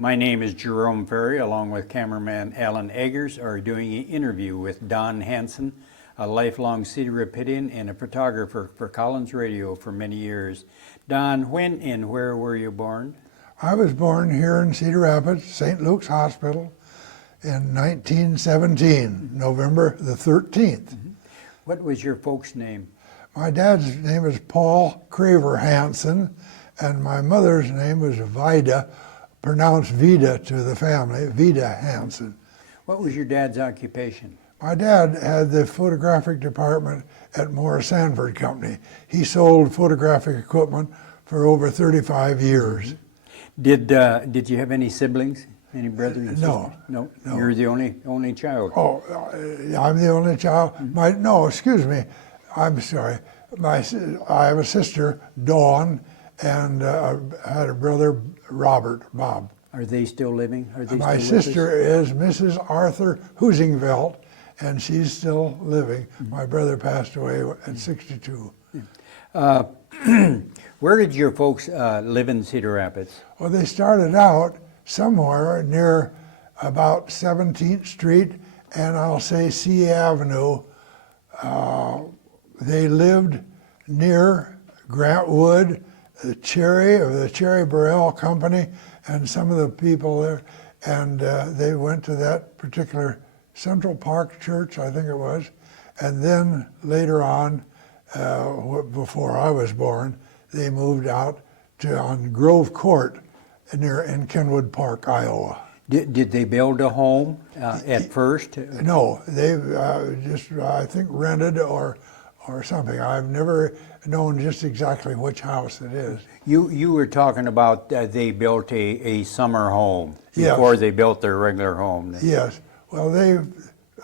My name is Jerome Ferry, along with cameraman Alan Eggers, are doing an interview with Don Hanson, a lifelong Cedar Rapidian and a photographer for Collins Radio for many years. Don, when and where were you born? I was born here in Cedar Rapids, St. Luke's Hospital, in 1917, November the 13th. What was your folks' name? My dad's name is Paul Craver Hanson, and my mother's name was Vida, pronounced Vida to the family, Vida Hanson. What was your dad's occupation? My dad had the photographic department at Morris Sanford Company. He sold photographic equipment for over 35 years. Did you have any siblings? Any brothers and sisters? No. No? No. You're the only child? Oh, I'm the only child. Excuse me. I'm sorry. I have a sister, Dawn, and had a brother, Robert, Bob. Are they still living? Are they My still with sister is Mrs. Arthur Hoosingveld, and she's still living. My brother passed away at 62. Where did your folks live in Cedar Rapids? Well, they started out somewhere near about 17th Street and I'll say C Avenue. They lived near Grant Wood, the Cherry Burrell Company, and some of the people there. And they went to that particular Central Park Church, I think it was. And then later on, before I was born, they moved out on Grove Court in Kenwood Park, Iowa. Did they build a home at first? No, they just, I think, rented or something. I've never known just exactly which house it is. You were talking about they built a summer home Yes. before they built their regular home. Yes. Well, they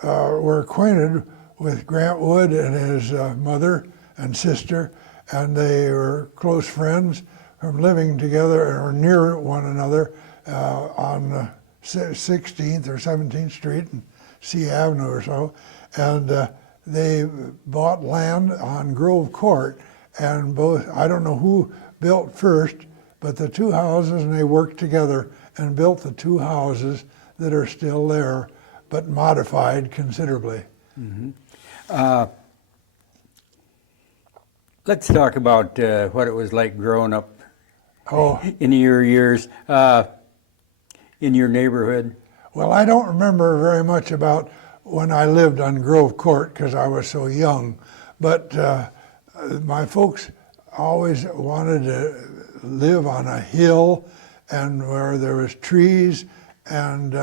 were acquainted with Grant Wood and his mother and sister, and they were close friends from living together or near one another on 16th or 17th Street and C Avenue or so. And they bought land on Grove Court, and both, I don't know who built first, but the two houses, and they worked together and built the two houses that are still there, but modified considerably. Mm-hmm. Let's talk about what it was like growing up in your years in your neighborhood. Well, I don't remember very much about when I lived on Grove Court because I was so young, but my folks always wanted to live on a hill and where there was trees and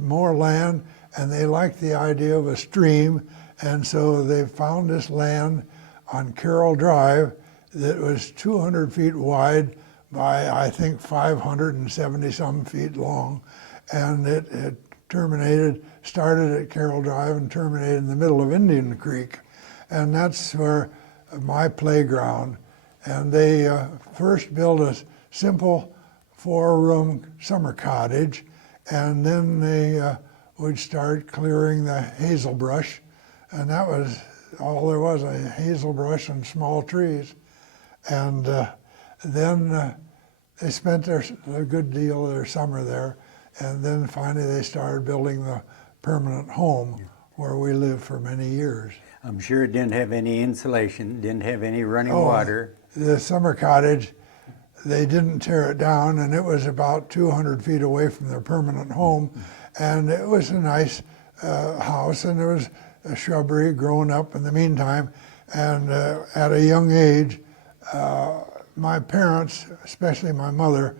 more land, and they liked the idea of a stream, and so they found this land on Carroll Drive that was 200 feet wide by, I think, 570 some feet long, and it started at Carroll Drive and terminated in the middle of Indian Creek, and that's where my playground. And they first built a simple 4-room summer cottage, and then they would start clearing the hazel brush, and that was all there was, a hazel brush and small trees. And then they spent a good deal of their summer there, and then finally they started building the permanent home where we lived for many years. I'm sure it didn't have any insulation, didn't have any running water. The summer cottage, they didn't tear it down, and it was about 200 feet away from their permanent home, and it was a nice house, and there was a shrubbery growing up in the meantime. And at a young age, my parents, especially my mother,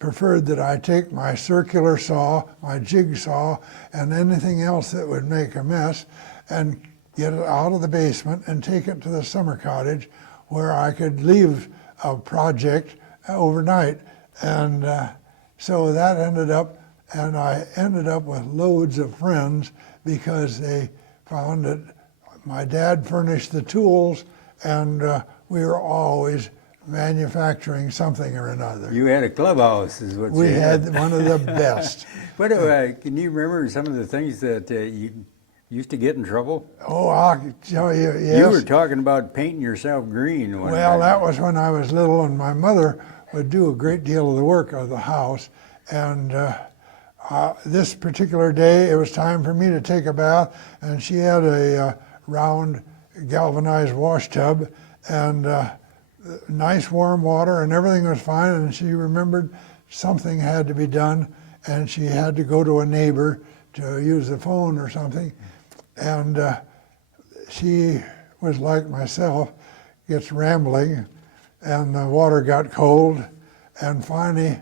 preferred that I take my circular saw, my jigsaw, and anything else that would make a mess and get it out of the basement and take it to the summer cottage where I could leave a project overnight. And so that ended up, and I ended up with loads of friends because they found that my dad furnished the tools, and we were always manufacturing something or another. You had a clubhouse, is what we you had. One of the best. What can you remember some of the things that you used to get in trouble? Oh, I'll tell you, yes. You were talking about painting yourself green one Well, time. that was when I was little, and my mother would do a great deal of the work of the house, And this particular day, it was time for me to take a bath, and she had a round galvanized wash tub and nice warm water, and everything was fine. And she remembered something had to be done, and she had to go to a neighbor to use the phone or something. And she was like myself, gets rambling, and the water got cold, and finally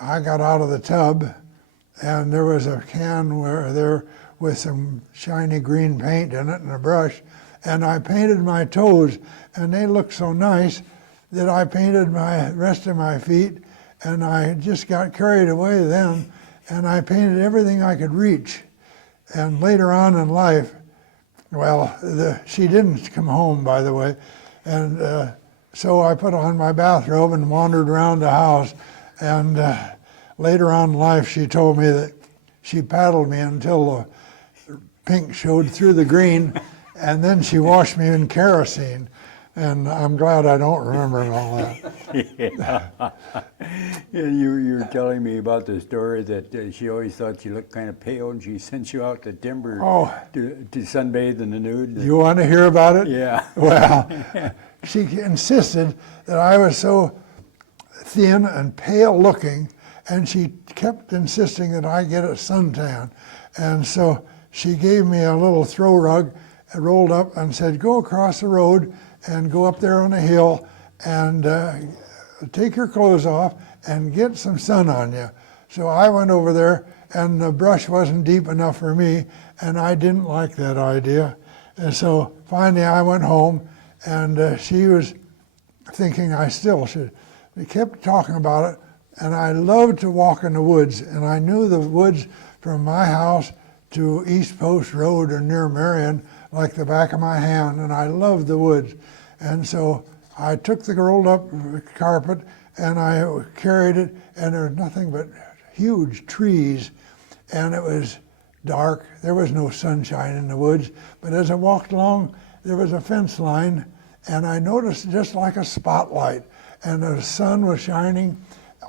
I got out of the tub, and there was a can there with some shiny green paint in it and a brush, and I painted my toes, and they looked so nice that I painted my rest of my feet, and I just got carried away then, and I painted everything I could reach. And later on in life, well, she didn't come home, by the way, and so I put on my bathrobe and wandered around the house, and later on in life she told me that she paddled me until the pink showed through the green, and then she washed me in kerosene, and I'm glad I don't remember all that. Yeah, you were telling me about the story that she always thought you looked kind of pale, and she sent you out to timber to sunbathe in the nude. You want to hear about it? Yeah. Well, she insisted that I was so thin and pale looking, and she kept insisting that I get a suntan. And so she gave me a little throw rug, rolled up, and said, go across the road and go up there on a hill and take your clothes off and get some sun on you. So I went over there, and the brush wasn't deep enough for me, and I didn't like that idea. And so finally I went home, and she was thinking I still should. We kept talking about it, and I loved to walk in the woods, and I knew the woods from my house to East Post Road or near Marion like the back of my hand, and I loved the woods. And so I took the rolled up carpet and I carried it, and there was nothing but huge trees, and it was dark. There was no sunshine in the woods, but as I walked along, there was a fence line, and I noticed just like a spotlight, and the sun was shining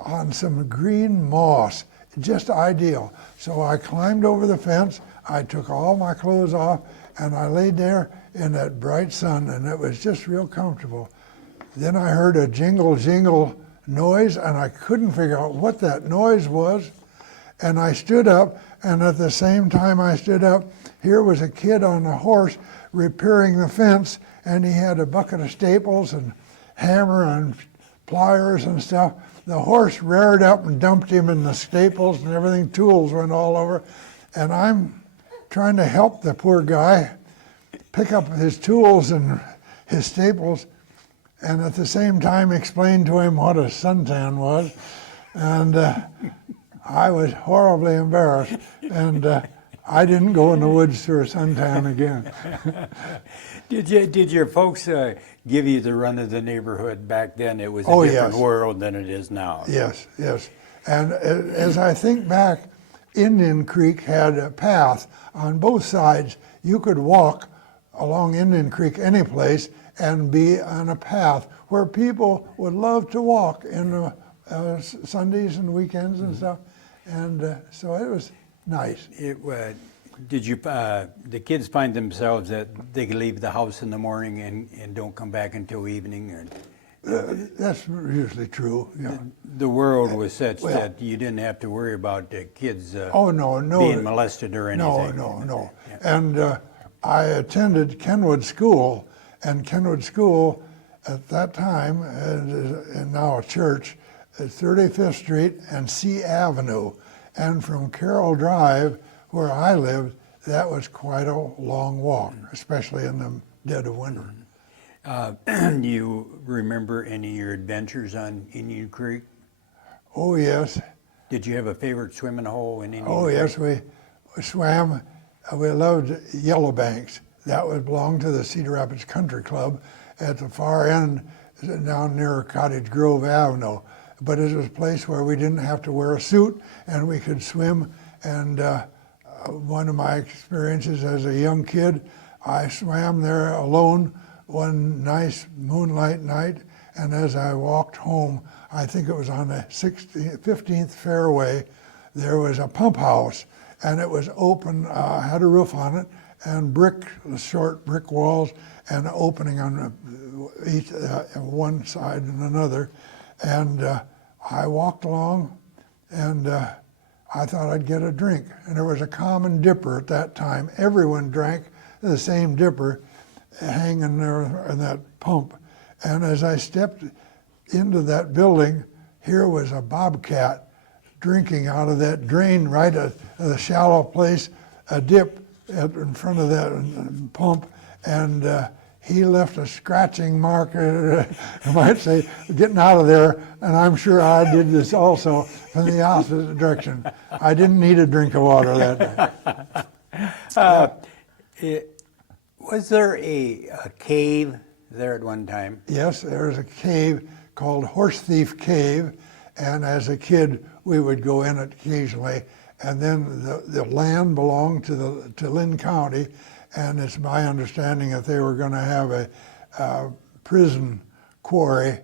on some green moss, just ideal. So I climbed over the fence, I took all my clothes off, and I laid there in that bright sun, and it was just real comfortable. Then I heard a jingle, jingle noise, and I couldn't figure out what that noise was. And I stood up, and at the same time I stood up, here was a kid on a horse repairing the fence, and he had a bucket of staples and hammer and pliers and stuff. The horse reared up and dumped him in the staples and everything. Tools went all over. And I'm trying to help the poor guy pick up his tools and his staples, and at the same time explain to him what a suntan was. And I was horribly embarrassed, and I didn't go in the woods for a suntan again. Did your folks give you the run of the neighborhood back then? It was a different world than it is now. Yes, yes. And as I think back, Indian Creek had a path on both sides. You could walk along Indian Creek any place and be on a path where people would love to walk in Sundays and weekends and stuff. And so it was nice. Did you the kids find themselves that they could leave the house in the morning and don't come back until evening? Or that's usually true. Yeah. The world was such that you didn't have to worry about the kids no, being molested or anything. No. Yeah. And I attended Kenwood School, and Kenwood School at that time, and now a church, at 35th Street and C Avenue. And from Carroll Drive, where I lived, that was quite a long walk, especially in the dead of winter. Do you remember any of your adventures on Indian Creek? Oh, yes. Did you have a favorite swimming hole in Indian Creek? Oh, yes, we swam. We loved Yellow Banks. That would belong to the Cedar Rapids Country Club at the far end, down near Cottage Grove Avenue. But it was a place where we didn't have to wear a suit, and we could swim. And one of my experiences as a young kid, I swam there alone one nice moonlight night, and as I walked home, I think it was on the 15th fairway, there was a pump house, and it was open, had a roof on it, and short brick walls, and an opening on each one side and another. And I walked along, and I thought I'd get a drink. And there was a common dipper at that time. Everyone drank the same dipper hanging there in that pump. And as I stepped into that building, here was a bobcat drinking out of that drain right at the shallow place, a dip in front of that pump. And he left a scratching mark, I might say, getting out of there, and I'm sure I did this also from the opposite direction. I didn't need a drink of water that day. Was there a cave there at one time? Yes, there was a cave called Horse Thief Cave, and as a kid we would go in it occasionally, and then the land belonged to Linn County, and it's my understanding that they were going to have a prison quarry,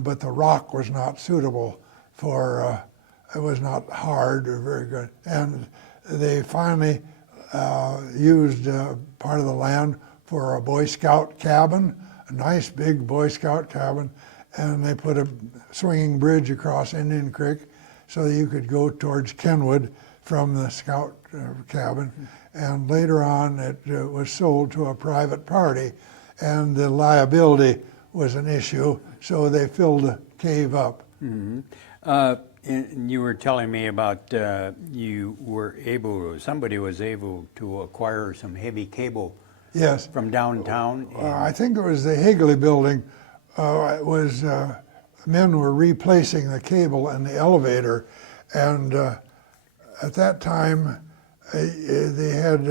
but the rock was not suitable for, it was not hard or very good. And they finally used part of the land for a Boy Scout cabin, a nice big Boy Scout cabin, and they put a swinging bridge across Indian Creek so that you could go towards Kenwood from the Scout cabin. And later on it was sold to a private party, and the liability was an issue, so they filled the cave up. Mm-hmm. And you were telling me about somebody was able to acquire some heavy cable. Yes. From downtown. I think it was the Higley building. Men were replacing the cable in the elevator, and at that time they had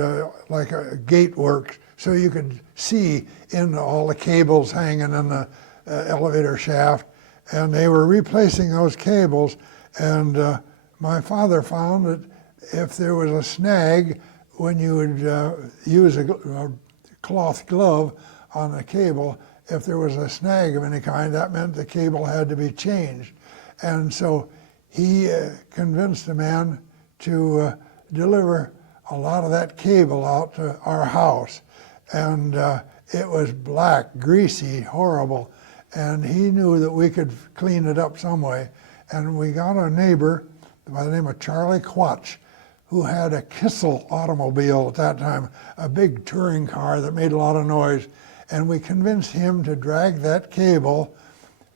like a gate works, so you could see into all the cables hanging in the elevator shaft, and they were replacing those cables. And my father found that if there was a snag, when you would use a cloth glove on the cable, if there was a snag of any kind, that meant the cable had to be changed. And so he convinced a man to deliver a lot of that cable out to our house. And it was black, greasy, horrible. And he knew that we could clean it up some way. And we got a neighbor by the name of Charlie Quatch, who had a Kissel automobile at that time, a big touring car that made a lot of noise. And we convinced him to drag that cable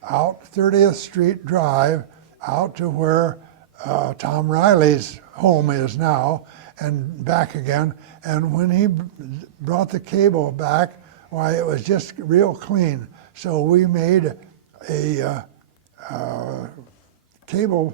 out 30th Street Drive, out to where Tom Riley's home is now, and back again. And when he brought the cable back, why, it was just real clean. So we made a cable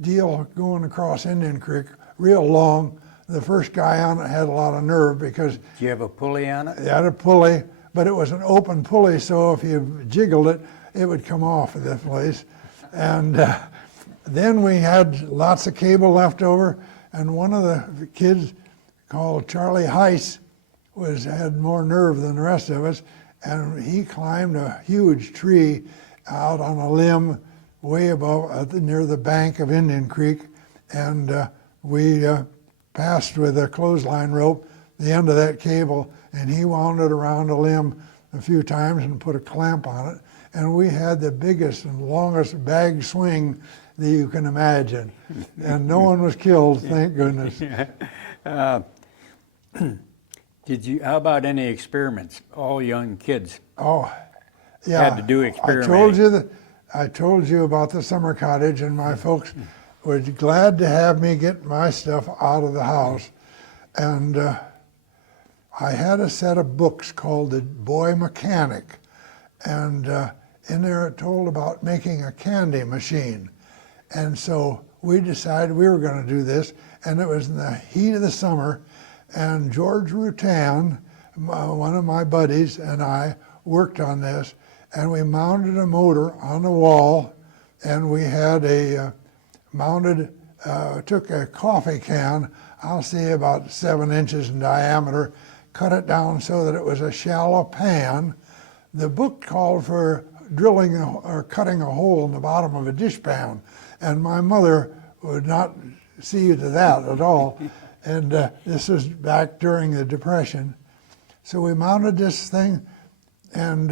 deal going across Indian Creek, real long. The first guy on it had a lot of nerve because... Did you have a pulley on it? It had a pulley, but it was an open pulley, so if you jiggled it, it would come off of the place. And then we had lots of cable left over, and one of the kids called Charlie Heiss had more nerve than the rest of us, and he climbed a huge tree out on a limb way above, near the bank of Indian Creek, and we passed with a clothesline rope the end of that cable, and he wound it around a limb a few times and put a clamp on it, and we had the biggest and longest bag swing that you can imagine, and no one was killed, thank goodness. How about any experiments? All young kids. Oh, yeah. Had to do experimenting. I told you about the summer cottage, and my folks were glad to have me get my stuff out of the house. And I had a set of books called The Boy Mechanic, and in there it told about making a candy machine. And so we decided we were going to do this, and it was in the heat of the summer, and George Rutan, one of my buddies, and I worked on this, and we mounted a motor on the wall, and we had took a coffee can, I'll say about 7 inches in diameter, cut it down so that it was a shallow pan. The book called for drilling or cutting a hole in the bottom of a dishpan, and my mother would not see to that at all. And this was back during the Depression. So we mounted this thing, and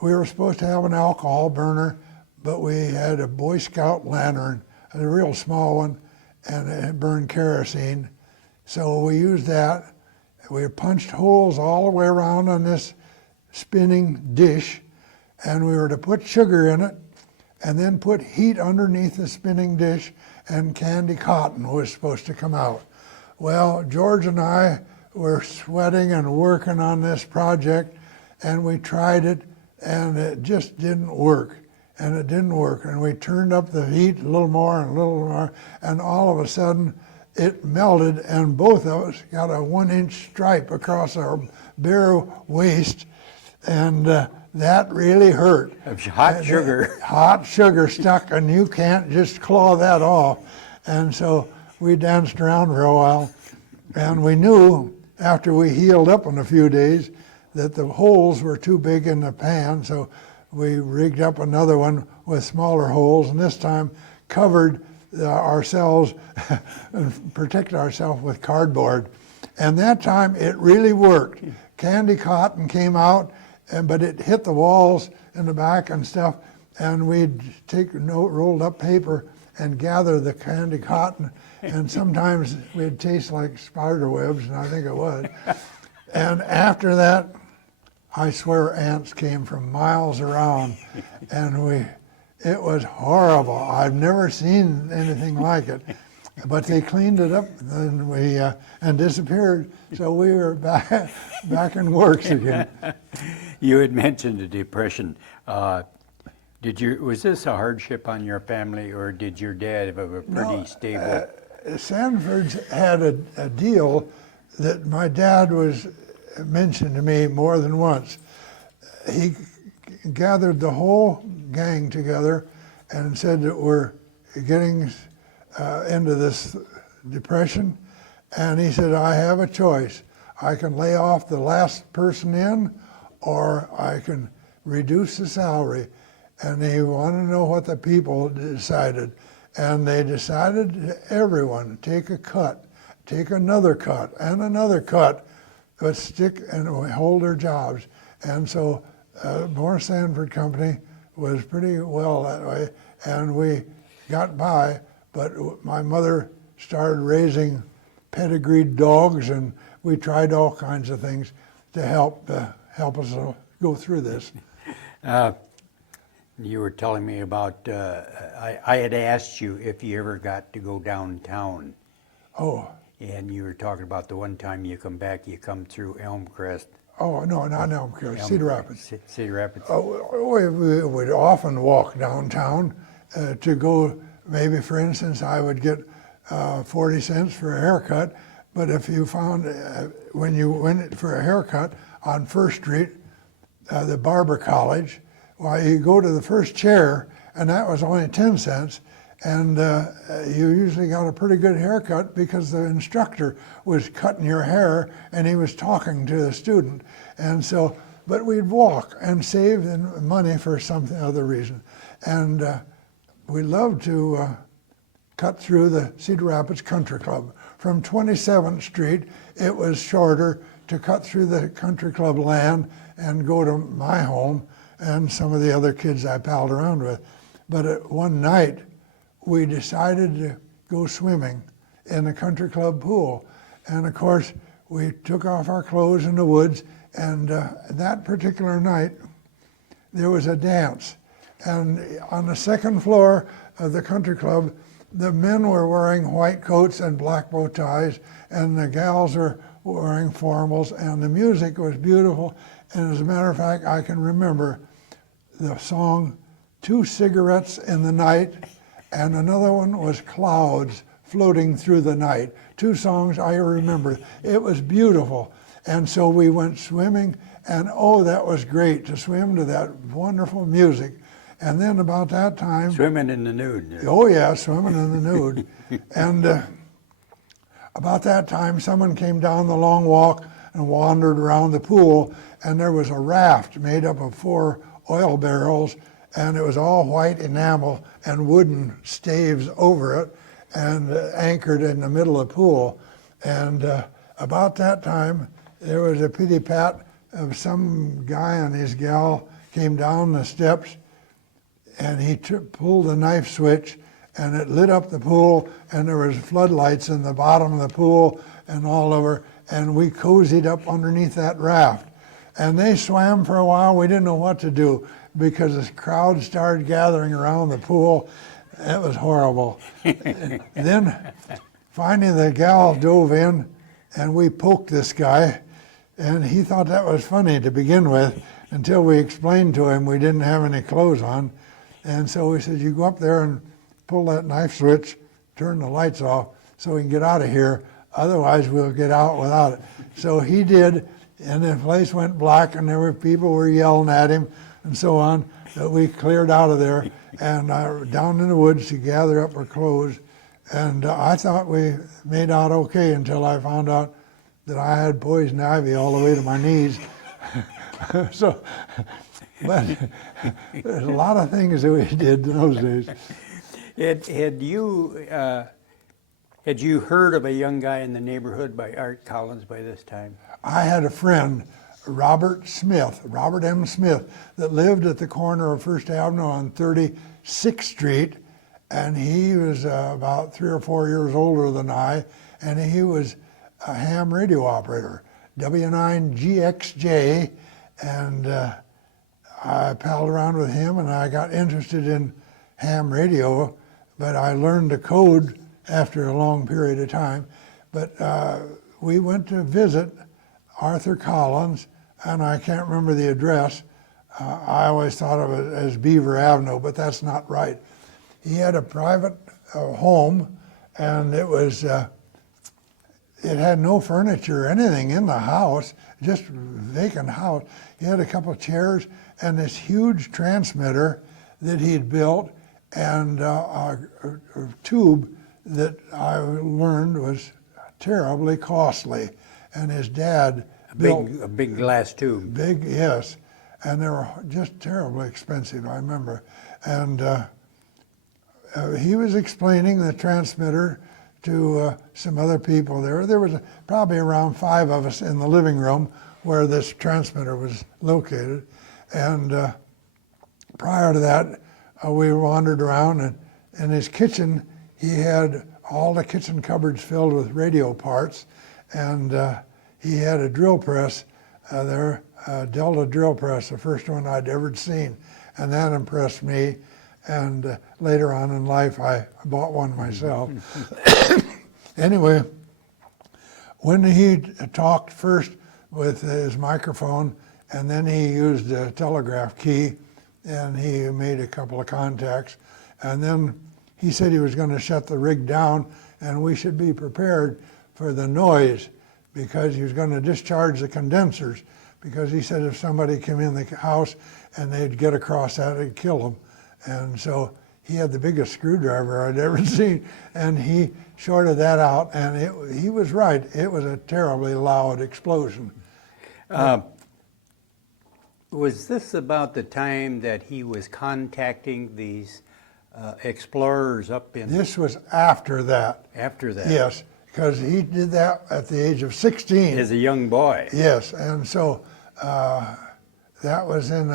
we were supposed to have an alcohol burner, but we had a Boy Scout lantern, a real small one, and it burned kerosene. So we used that. We punched holes all the way around on this spinning dish, and we were to put sugar in it, and then put heat underneath the spinning dish, and candy cotton was supposed to come out. Well, George and I were sweating and working on this project, and we tried it, and it just didn't work. And it didn't work. And we turned up the heat a little more and a little more, and all of a sudden it melted, and both of us got a 1-inch stripe across our bare waist, and that really hurt. Hot sugar. Hot sugar stuck, and you can't just claw that off. And so we danced around for a while, and we knew after we healed up in a few days that the holes were too big in the pan, so we rigged up another one with smaller holes, and this time covered ourselves and protected ourselves with cardboard. And that time it really worked. Candy cotton came out, but it hit the walls in the back and stuff, and we'd take rolled up paper and gather the candy cotton, and sometimes we'd taste like spider webs, and I think it was. And after that, I swear ants came from miles around, and it was horrible. I've never seen anything like it. But they cleaned it up, and and disappeared. So we were back in works again. You had mentioned the Depression. Was this a hardship on your family, or did your dad have a pretty stable? Sanford's had a deal that my dad was mentioned to me more than once. He gathered the whole gang together and said that we're getting into this depression, and he said, I have a choice. I can lay off the last person in, or I can reduce the salary. And he wanted to know what the people decided. And they decided, everyone, take a cut, take another cut, and another cut, but stick and hold their jobs. And so Morris Sanford Company was pretty well that way, and we got by. But my mother started raising pedigreed dogs, and we tried all kinds of things to help us go through this. You were telling me about, I had asked you if you ever got to go downtown. Oh. And you were talking about the one time you come back, you come through Elmcrest. Oh, no, not Elmcrest, Cedar Rapids. Cedar Rapids. We would often walk downtown to go, maybe for instance, I would get 40 cents for a haircut, but if you found, when you went for a haircut on First Street, the Barber College, well, you go to the first chair, and that was only 10 cents, and you usually got a pretty good haircut because the instructor was cutting your hair and he was talking to the student. And so, but we'd walk and save money for some other reason. And we loved to cut through the Cedar Rapids Country Club. From 27th Street, it was shorter to cut through the country club land and go to my home and some of the other kids I palled around with. But one night, we decided to go swimming in the country club pool. And of course, we took off our clothes in the woods, and that particular night, there was a dance. And on the second floor of the country club, the men were wearing white coats and black bow ties, and the gals were wearing formals, and the music was beautiful. And as a matter of fact, I can remember the song, 2 Cigarettes in the Night, and another one was Clouds Floating Through the Night. 2 songs I remember. It was beautiful. And so we went swimming, and oh, that was great to swim to that wonderful music. And then about that time... Swimming in the nude. Oh yeah, swimming in the nude. And about that time, someone came down the long walk and wandered around the pool, and there was a raft made up of 4 oil barrels, and it was all white enamel and wooden staves over it, and anchored in the middle of the pool. And about that time, there was a pity pat of some guy and his gal came down the steps, and he pulled the knife switch, and it lit up the pool, and there was floodlights in the bottom of the pool and all over, and we cozied up underneath that raft. And they swam for a while. We didn't know what to do because the crowd started gathering around the pool. It was horrible. Then finally the gal dove in, and we poked this guy, and he thought that was funny to begin with until we explained to him we didn't have any clothes on. And so we said, you go up there and pull that knife switch, turn the lights off so we can get out of here. Otherwise, we'll get out without it. So he did, and the place went black, and there were people were yelling at him and so on. But we cleared out of there and down in the woods to gather up our clothes. And I thought we made out okay until I found out that I had poison ivy all the way to my knees. So, but there's a lot of things that we did in those days. Had you heard of a young guy in the neighborhood by Art Collins by this time? I had a friend, Robert M. Smith, that lived at the corner of First Avenue on 36th Street, and he was about 3 or 4 years older than I, and he was a ham radio operator, W9GXJ, and I palled around with him, and I got interested in ham radio, but I learned the code after a long period of time. But we went to visit Arthur Collins, and I can't remember the address. I always thought of it as Beaver Avenue, but that's not right. He had a private home, and it was it had no furniture or anything in the house, just vacant house. He had a couple of chairs and this huge transmitter that he'd built, and a tube that I learned was terribly costly. And his dad built a big glass tube. Big, yes, and they were just terribly expensive, I remember. And he was explaining the transmitter to some other people there. There was probably around 5 of us in the living room where this transmitter was located. And prior to that, we wandered around, and in his kitchen, he had all the kitchen cupboards filled with radio parts, and he had a drill press there, a Delta drill press, the first one I'd ever seen, and that impressed me. And later on in life, I bought one myself. Anyway, when he talked first with his microphone, and then he used a telegraph key, and he made a couple of contacts, and then he said he was going to shut the rig down, and we should be prepared for the noise, because he was going to discharge the condensers, because he said if somebody came in the house and they'd get across that, it'd kill them. And so he had the biggest screwdriver I'd ever seen, and he shorted that out, and he was right. It was a terribly loud explosion. Was this about the time that he was contacting these explorers up in? This was after that. After that? Yes, because he did that at the age of 16. As a young boy? Yes, and so that was in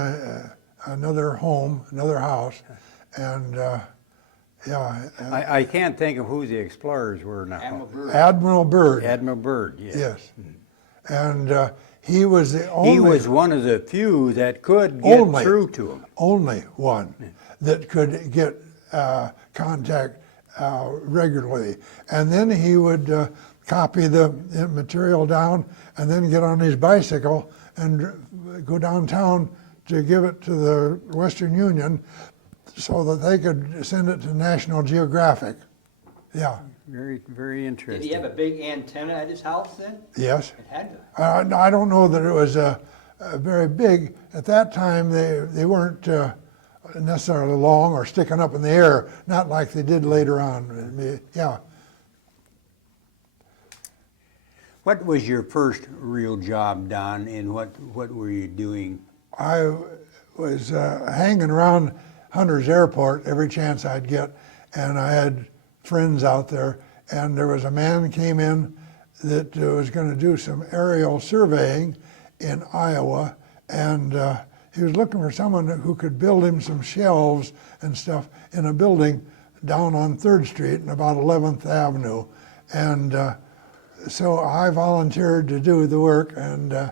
another home, another house, and yeah. I can't think of who the explorers were now. Admiral Byrd. Admiral Byrd, yes. Yes. And he was the only... He was one of the few that could get through to him. Only one that could get contact regularly. And then he would copy the material down and then get on his bicycle and go downtown to give it to the Western Union so that they could send it to National Geographic. Yeah. Very, very interesting. Did he have a big antenna at his house then? Yes. It had to. I don't know that it was very big. At that time, they weren't necessarily long or sticking up in the air, not like they did later on. Yeah. What was your first real job, Don, and what were you doing? I was hanging around Hunter's Airport every chance I'd get, and I had friends out there, and there was a man came in that was going to do some aerial surveying in Iowa, and he was looking for someone who could build him some shelves and stuff in a building down on 3rd Street and about 11th Avenue. And so I volunteered to do the work, and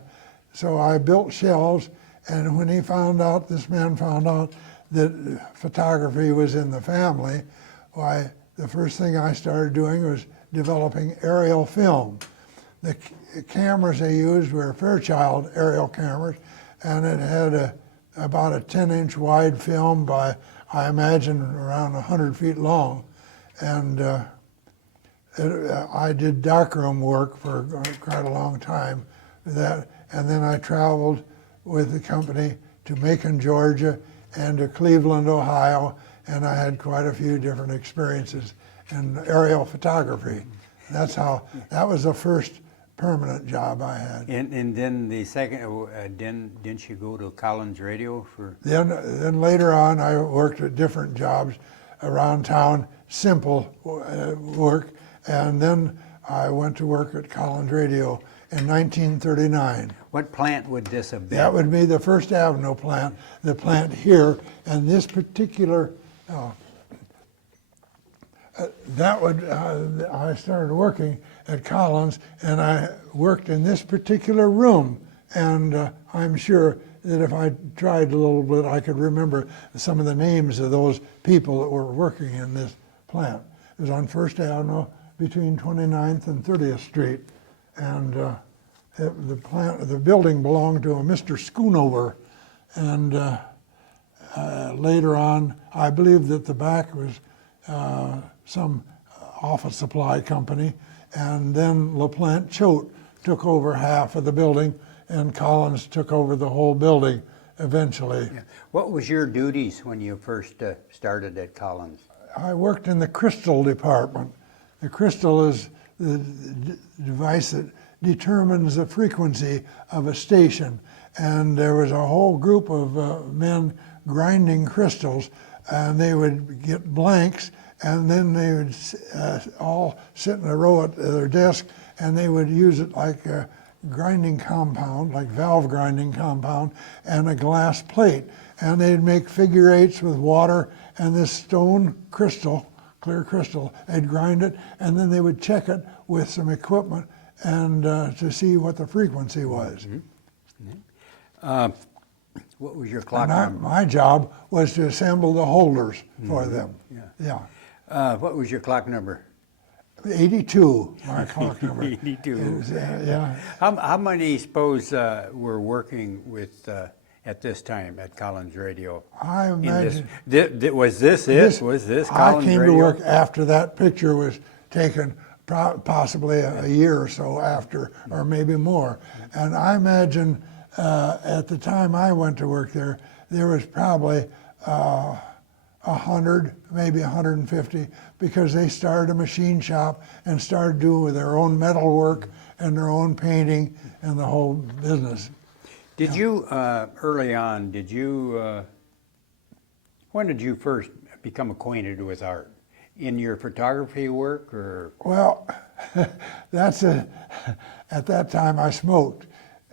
so I built shelves, and when this man found out that photography was in the family, why, the first thing I started doing was developing aerial film. The cameras they used were Fairchild aerial cameras, and it had about a 10-inch wide film by, I imagine, around 100 feet long. And I did darkroom work for quite a long time with that, and then I traveled with the company to Macon, Georgia, and to Cleveland, Ohio, and I had quite a few different experiences in aerial photography. That was the first permanent job I had. And then the second, didn't you go to Collins Radio for? Then later on, I worked at different jobs around town, simple work, and then I went to work at Collins Radio in 1939. What plant would this have been? That would be the First Avenue plant, the plant here, and this particular, I started working at Collins, and I worked in this particular room, and I'm sure that if I tried a little bit, I could remember some of the names of those people that were working in this plant. It was on First Avenue between 29th and 30th Street, and the building belonged to a Mr. Schoonover, and later on, I believe that the back was some office supply company, and then LaPlante Choate took over half of the building, and Collins took over the whole building eventually. Yeah. What was your duties when you first started at Collins? I worked in the crystal department. The crystal is the device that determines the frequency of a station, and there was a whole group of men grinding crystals, and they would get blanks, and then they would all sit in a row at their desk, and they would use it like a grinding compound, like valve grinding compound, and a glass plate. And they'd make figure eights with water and this stone crystal, clear crystal. They'd grind it, and then they would check it with some equipment and to see what the frequency was. Mm-hmm. What was your clock number? My job was to assemble the holders for them. Yeah. What was your clock number? 82, my clock number. 82. Yeah. How many, suppose, were working with at this time at Collins Radio? I imagine. Was this it? Was this Collins I came Radio? to work after that picture was taken, possibly a year or so after, or maybe more. And I imagine at the time I went to work there, there was probably 100, maybe 150, because they started a machine shop and started doing their own metal work and their own painting and the whole business. Did you, early on, when did you first become acquainted with art? In your photography work, or? Well, at that time I smoked,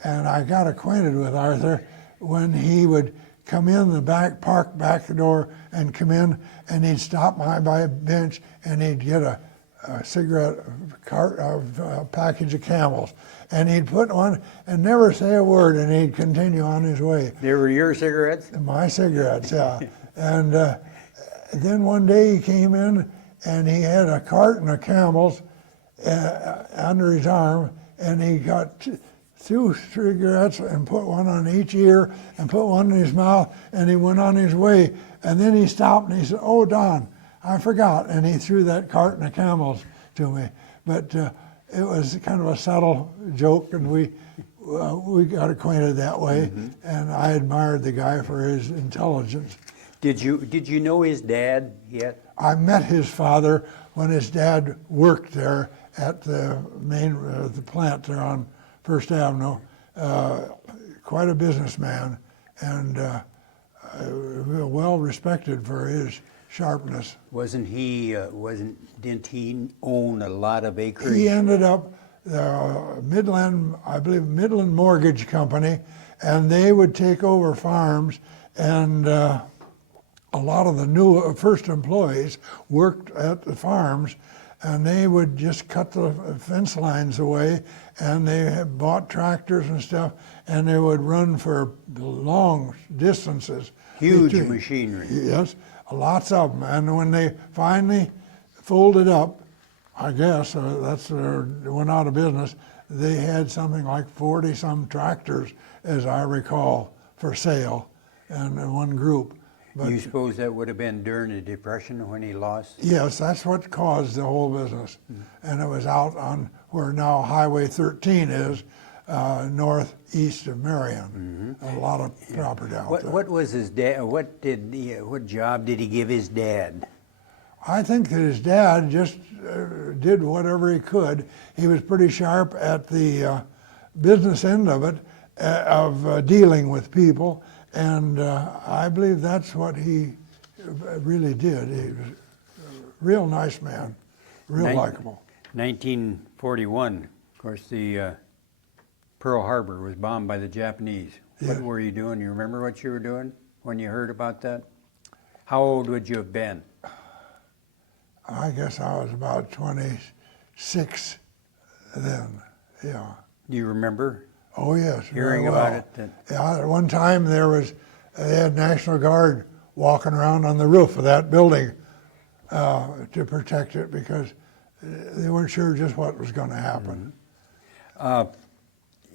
and I got acquainted with Arthur when he would come in the park back door and come in, and he'd stop by a bench and he'd get a cigarette cart of a package of Camels, and he'd put one and never say a word, and he'd continue on his way. They were your cigarettes? My cigarettes, yeah. And then one day he came in and he had a carton of Camels under his arm, and he got two cigarettes and put one on each ear and put one in his mouth, and he went on his way. And then he stopped and he said, "Oh, Don, I forgot." And he threw that carton of Camels to me. But it was kind of a subtle joke, and we got acquainted that way. Mm-hmm. And I admired the guy for his intelligence. Did you know his dad yet? I met his father when his dad worked there at the the plant there on First Avenue. Quite a businessman, and well respected for his sharpness. Didn't he own a lot of acreage? He ended up Midland, I believe, Midland Mortgage Company, and they would take over farms, and a lot of the new first employees worked at the farms, and they would just cut the fence lines away, and they had bought tractors and stuff, and they would run for long distances. Huge machinery. Yes, lots of them. And when they finally folded up, I guess, went out of business, they had something like 40-some tractors, as I recall, for sale in one group. But You suppose that would have been during the Depression when he lost? yes, that's what caused the whole business. And it was out on where now Highway 13 is, northeast of Marion. A lot of property out there. What was his dad? What job did he give his dad? I think that his dad just did whatever he could. He was pretty sharp at the business end of it, of dealing with people, and I believe that's what he really did. He was a real nice man, real likable. 1941, of course, the Pearl Harbor was bombed by the Japanese. Yeah. What were you doing? You remember what you were doing when you heard about that? How old would you have been? I guess I was about 26 then, yeah. Do you remember Oh, yes. hearing very about well. it? Yeah, at one time they had National Guard walking around on the roof of that building to protect it because they weren't sure just what was going to happen.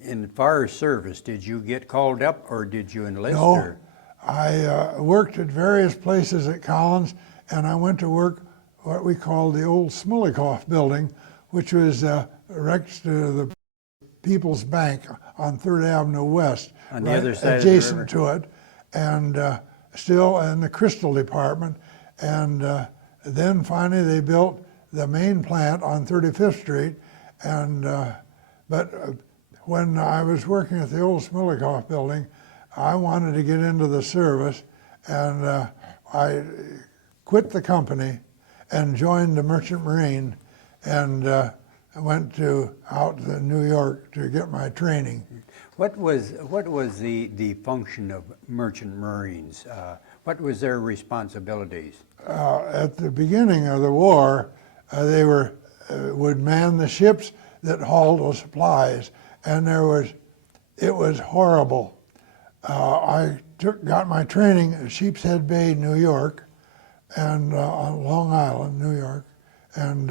In fire service, did you get called up or did you enlist? No, Or? I worked at various places at Collins, and I went to work what we called the old Smolikoff building, which was next to the People's Bank on 3rd Avenue West. On the other side of the adjacent river. to it, and still in the Crystal Department. And then finally they built the main plant on 35th Street. And but when I was working at the old Smolikoff building, I wanted to get into the service, and I quit the company and joined the Merchant Marine, and went out to New York to get my training. What was the function of merchant marines? What was their responsibilities? At the beginning of the war, they would man the ships that hauled the supplies, and it was horrible. I got my training at Sheepshead Bay, New York, and on Long Island, New York, and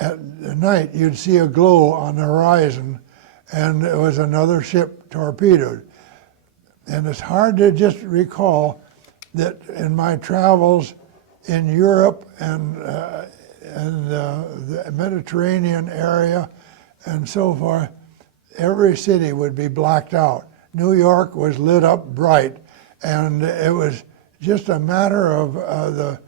at night you'd see a glow on the horizon, and it was another ship torpedoed. And it's hard to just recall that in my travels in Europe and the Mediterranean area and so forth, every city would be blacked out. New York was lit up bright, and it was just a matter of the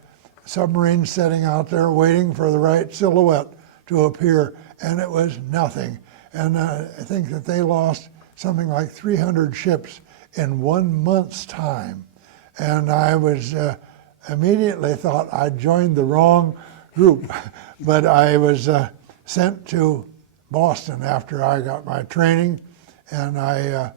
submarines sitting out there waiting for the right silhouette to appear, and it was nothing. And I think that they lost something like 300 ships in 1 month's time. And I was immediately thought I'd joined the wrong group, but I was sent to Boston after I got my training, and I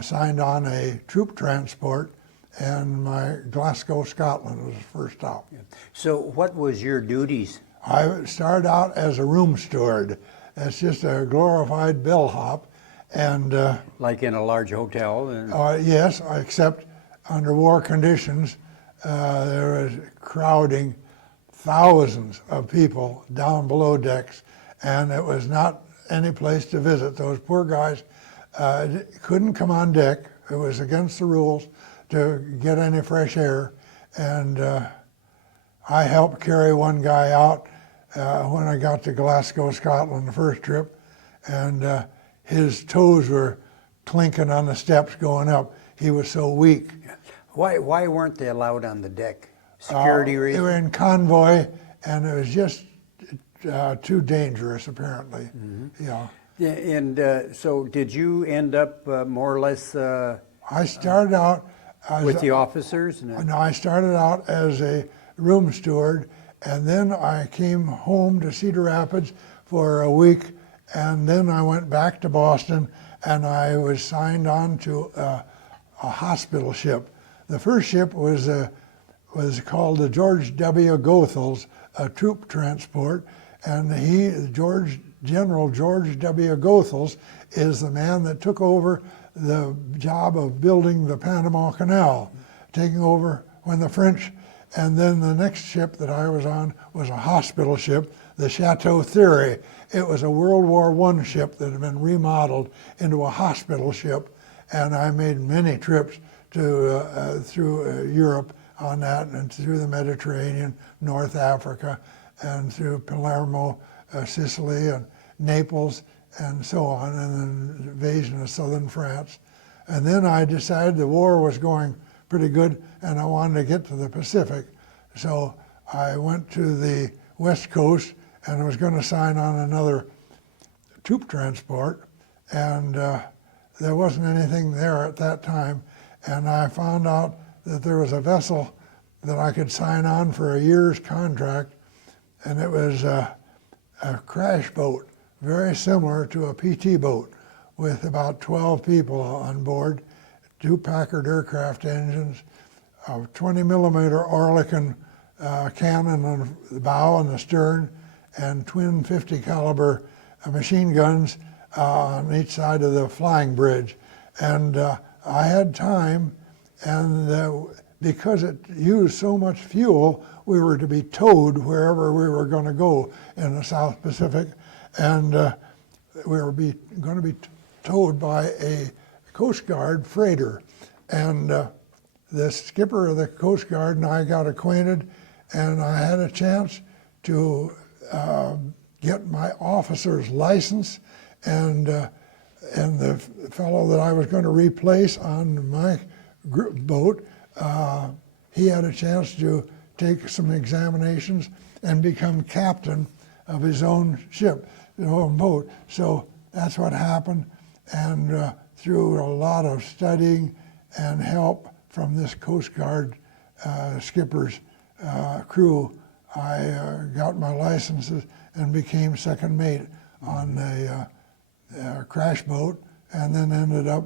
signed on a troop transport, and my Glasgow, Scotland was the first stop. So what was your duties? I started out as a room steward. That's just a glorified bellhop, and Like in a large hotel? And yes, except under war conditions, there was crowding thousands of people down below decks, and it was not any place to visit. Those poor guys couldn't come on deck. It was against the rules to get any fresh air, and I helped carry one guy out when I got to Glasgow, Scotland, the first trip, and his toes were clinking on the steps going up. He was so weak. why weren't they allowed on the deck? Security They reasons? were in convoy, and it was just too dangerous, apparently. Yeah. Yeah, and so did you end up more or less? I started out With the officers? And I started out as a room steward, and then I came home to Cedar Rapids for a week, and then I went back to Boston, and I was signed on to a hospital ship. The first ship was called the George W. Goethals, a troop transport, and General George W. Goethals is the man that took over the job of building the Panama Canal, taking over when the French, and then the next ship that I was on was a hospital ship, the Chateau Thierry. It was a World War I ship that had been remodeled into a hospital ship, and I made many trips through Europe on that, and through the Mediterranean, North Africa, and through Palermo, Sicily, and Naples, and so on, and then invasion of southern France. And then I decided the war was going pretty good, and I wanted to get to the Pacific. So I went to the West Coast, and I was going to sign on another troop transport, and there wasn't anything there at that time. And I found out that there was a vessel that I could sign on for a year's contract, and it was a crash boat, very similar to a PT boat, with about 12 people on board, 2 Packard aircraft engines, a 20 millimeter Oerlikon cannon on the bow and the stern, and twin 50 caliber machine guns on each side of the flying bridge. And I had time, and because it used so much fuel, we were to be towed wherever we were going to go in the South Pacific, and we were going to be towed by a Coast Guard freighter. And the skipper of the Coast Guard and I got acquainted, and I had a chance to get my officer's license, and the fellow that I was going to replace on my boat, he had a chance to take some examinations and become captain of his own ship, his own boat. So that's what happened, and through a lot of studying and help from this Coast Guard skipper's crew, I got my licenses and became second mate on a crash boat, and then ended up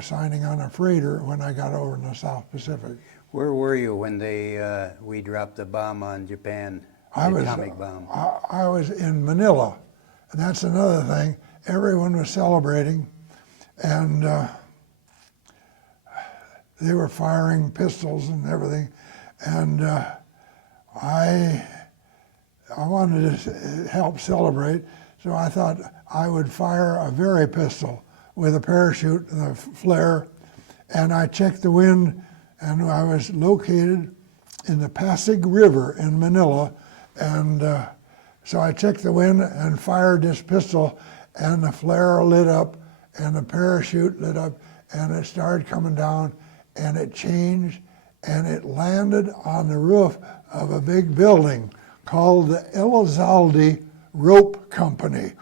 signing on a freighter when I got over in the South Pacific. Where were you when we dropped the bomb on Japan, the atomic bomb? I was in Manila, and that's another thing. Everyone was celebrating, and they were firing pistols and everything, and I wanted to help celebrate, so I thought I would fire a Very pistol with a parachute and a flare, and I checked the wind, and I was located in the Pasig River in Manila, and so I checked the wind and fired this pistol, and the flare lit up, and the parachute lit up, and it started coming down, and it changed, and it landed on the roof of a big building called the Elizalde Rope Company.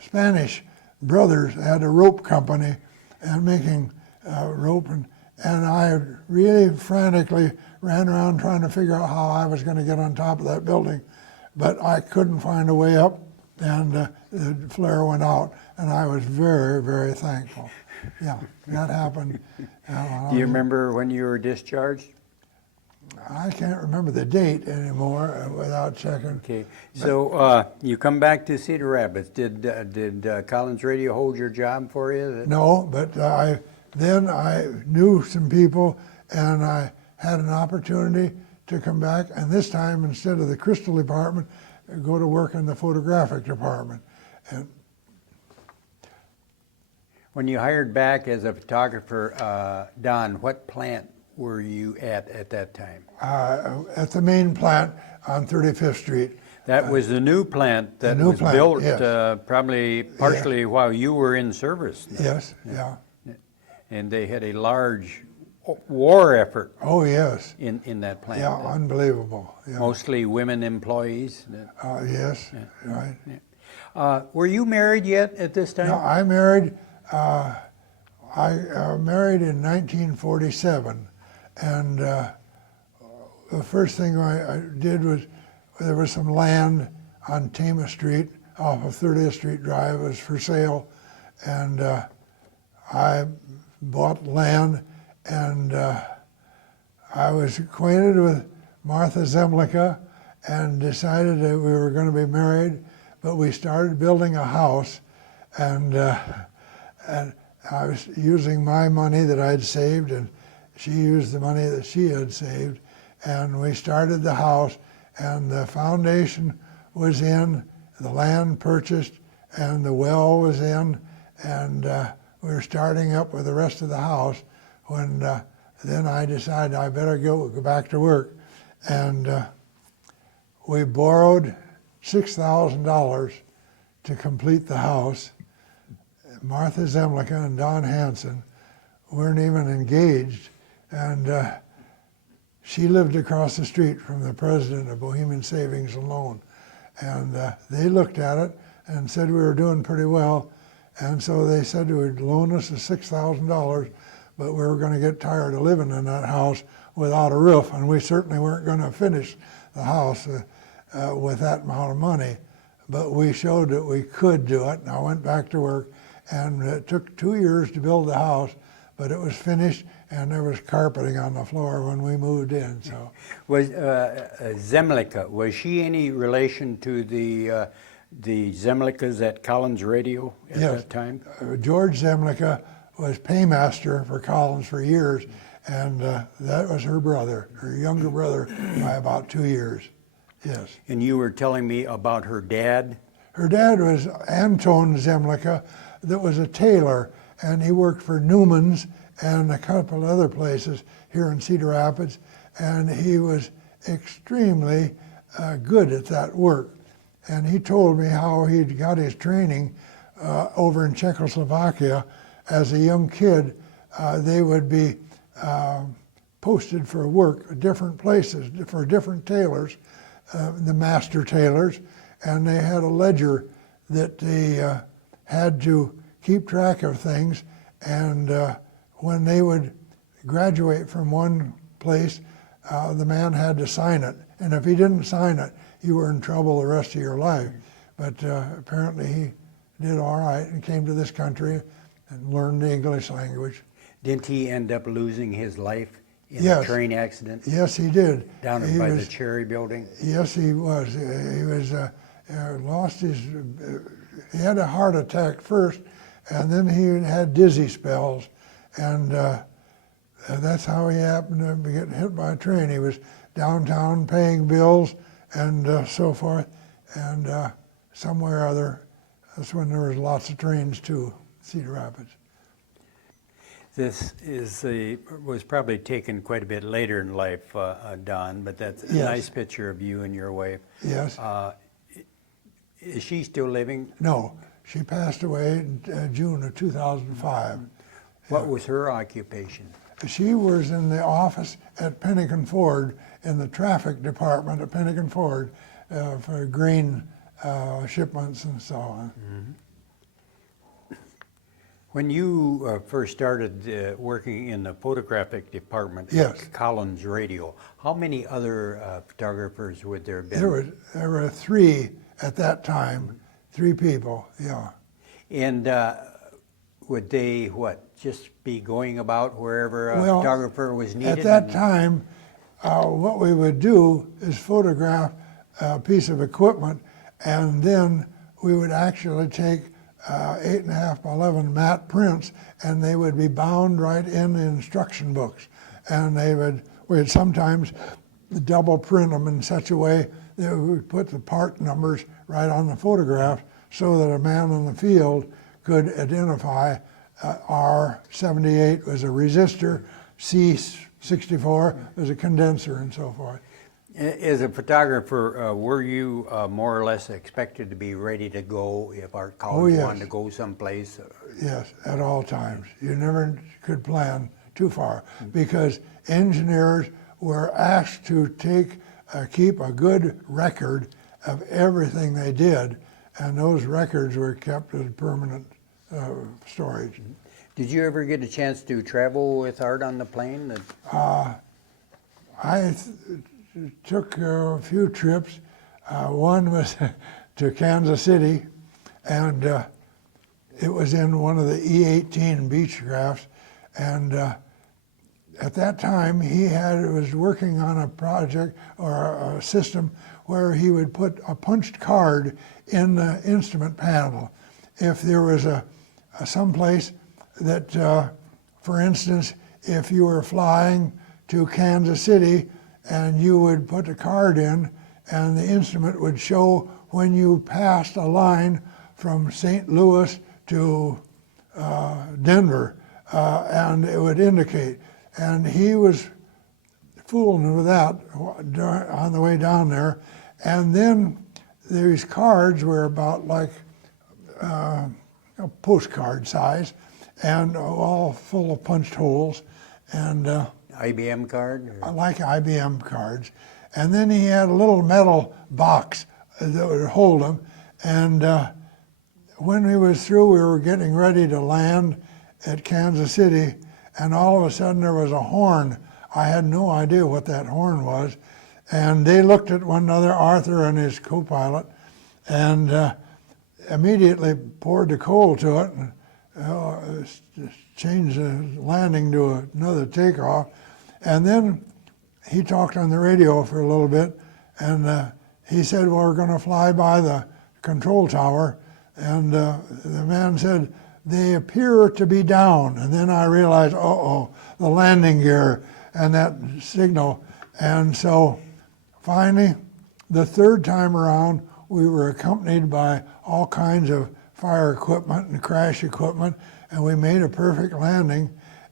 Spanish brothers had a rope company and making rope, and I really frantically ran around trying to figure out how I was going to get on top of that building, but I couldn't find a way up, and the flare went out, and I was very, very thankful. Yeah, that happened. Do you remember when you were discharged? I can't remember the date anymore without checking. Okay, so you come back to Cedar Rapids. Did Collins Radio hold your job for you? No, but then I knew some people, and I had an opportunity to come back, and this time, instead of the crystal department, go to work in the photographic department. And when you hired back as a photographer, Don, what plant were you at that time? At the main plant on 35th Street. That was the new plant that was built probably partially while you were in service. Yes, yeah. And they had a large war effort. Oh, yes. In that plant. Yeah, unbelievable. Yeah. Mostly women employees. Yes, Yeah. right. Were you married yet at this time? No, I married I married in 1947, and the first thing I did was, there was some land on Tama Street off of 30th Street Drive. It was for sale, and I bought land, and I was acquainted with Martha Zemlicka and decided that we were going to be married, but we started building a house, and I was using my money that I'd saved, and she used the money that she had saved, and we started the house, and the foundation was in, the land purchased, and the well was in, and we were starting up with the rest of the house when then I decided I better go back to work, and we borrowed $6,000 to complete the house. Martha Zemlicka and Don Hanson weren't even engaged, and she lived across the street from the president of Bohemian Savings and Loan, and they looked at it and said we were doing pretty well, and so they said they would loan us the $6,000, but we were going to get tired of living in that house without a roof, and we certainly weren't going to finish the house with that amount of money. But we showed that we could do it, and I went back to work, and it took 2 years to build the house, but it was finished, and there was carpeting on the floor when we moved in. So, Was Zemlicka, was she any relation to the Zemlickas at Collins Radio at yes, that time? George Zemlicka was paymaster for Collins for years, and that was her brother, her younger brother, by about 2 years. Yes. And you were telling me about her dad? Her dad was Anton Zemlicka, that was a tailor, and he worked for Newman's and a couple other places here in Cedar Rapids, and he was extremely good at that work. And he told me how he'd got his training over in Czechoslovakia. As a young kid, they would be posted for work at different places for different tailors, the master tailors, and they had a ledger that they had to keep track of things, and when they would graduate from one place, the man had to sign it, and if he didn't sign it, you were in trouble the rest of your life. But apparently he did all right and came to this country and learned the English language. Didn't he end up losing his life in Yes. a train accident Yes, he did. down He by was, the Cherry Building? Yes, he was. He was lost his. He had a heart attack first, and then he had dizzy spells, and that's how he happened to get hit by a train. He was downtown paying bills and so forth, and somewhere or other, that's when there was lots of trains too, Cedar Rapids. This was probably taken quite a bit later in life, Don, but that's a Yes. nice picture of you and your wife. Yes. Is she still living? No, she passed away in June of 2005. What was her occupation? She was in the office at Pennington Ford in the traffic department at Pennington Ford for grain shipments and so on. Mm-hmm. When you first started working in the photographic department Yes. at Collins Radio, how many other photographers would there have been? There were three at that time, 3 people, yeah. And would they, just be going about wherever a Well, photographer was needed? At that time, what we would do is photograph a piece of equipment, and then we would actually take 8.5 by 11 matte prints, and they would be bound right in the instruction books. And we'd sometimes double print them in such a way that we would put the part numbers right on the photograph so that a man in the field could identify R78 was a resistor, C64 was a condenser, and so forth. As a photographer, were you more or less expected to be ready to go if our college yes. wanted to go someplace? Yes, at all times. You never could plan too far because engineers were asked to keep a good record of everything they did, and those records were kept as permanent storage. Did you ever get a chance to travel with Art on the plane? I took a few trips. One was to Kansas City, and it was in one of the E-18 Beechcrafts. And at that time, he was working on a project or a system where he would put a punched card in the instrument panel. If there was someplace that, for instance, if you were flying to Kansas City and you would put a card in and the instrument would show when you passed a line from St. Louis to Denver, and it would indicate. And he was fooling with that on the way down there. And then these cards were about like a postcard size and all full of punched holes. And IBM card? like IBM cards. And then he had a little metal box that would hold them. And when he was through, we were getting ready to land at Kansas City, and all of a sudden there was a horn. I had no idea what that horn was. And they looked at one another, Arthur and his co-pilot, and immediately poured the coal to it and changed the landing to another takeoff. And then he talked on the radio for a little bit, and he said, well, we're going to fly by the control tower. And the man said, they appear to be down. And then I realized, uh-oh, the landing gear and that signal. And so finally, the third time around, we were accompanied by all kinds of fire equipment and crash equipment, and we made a perfect landing.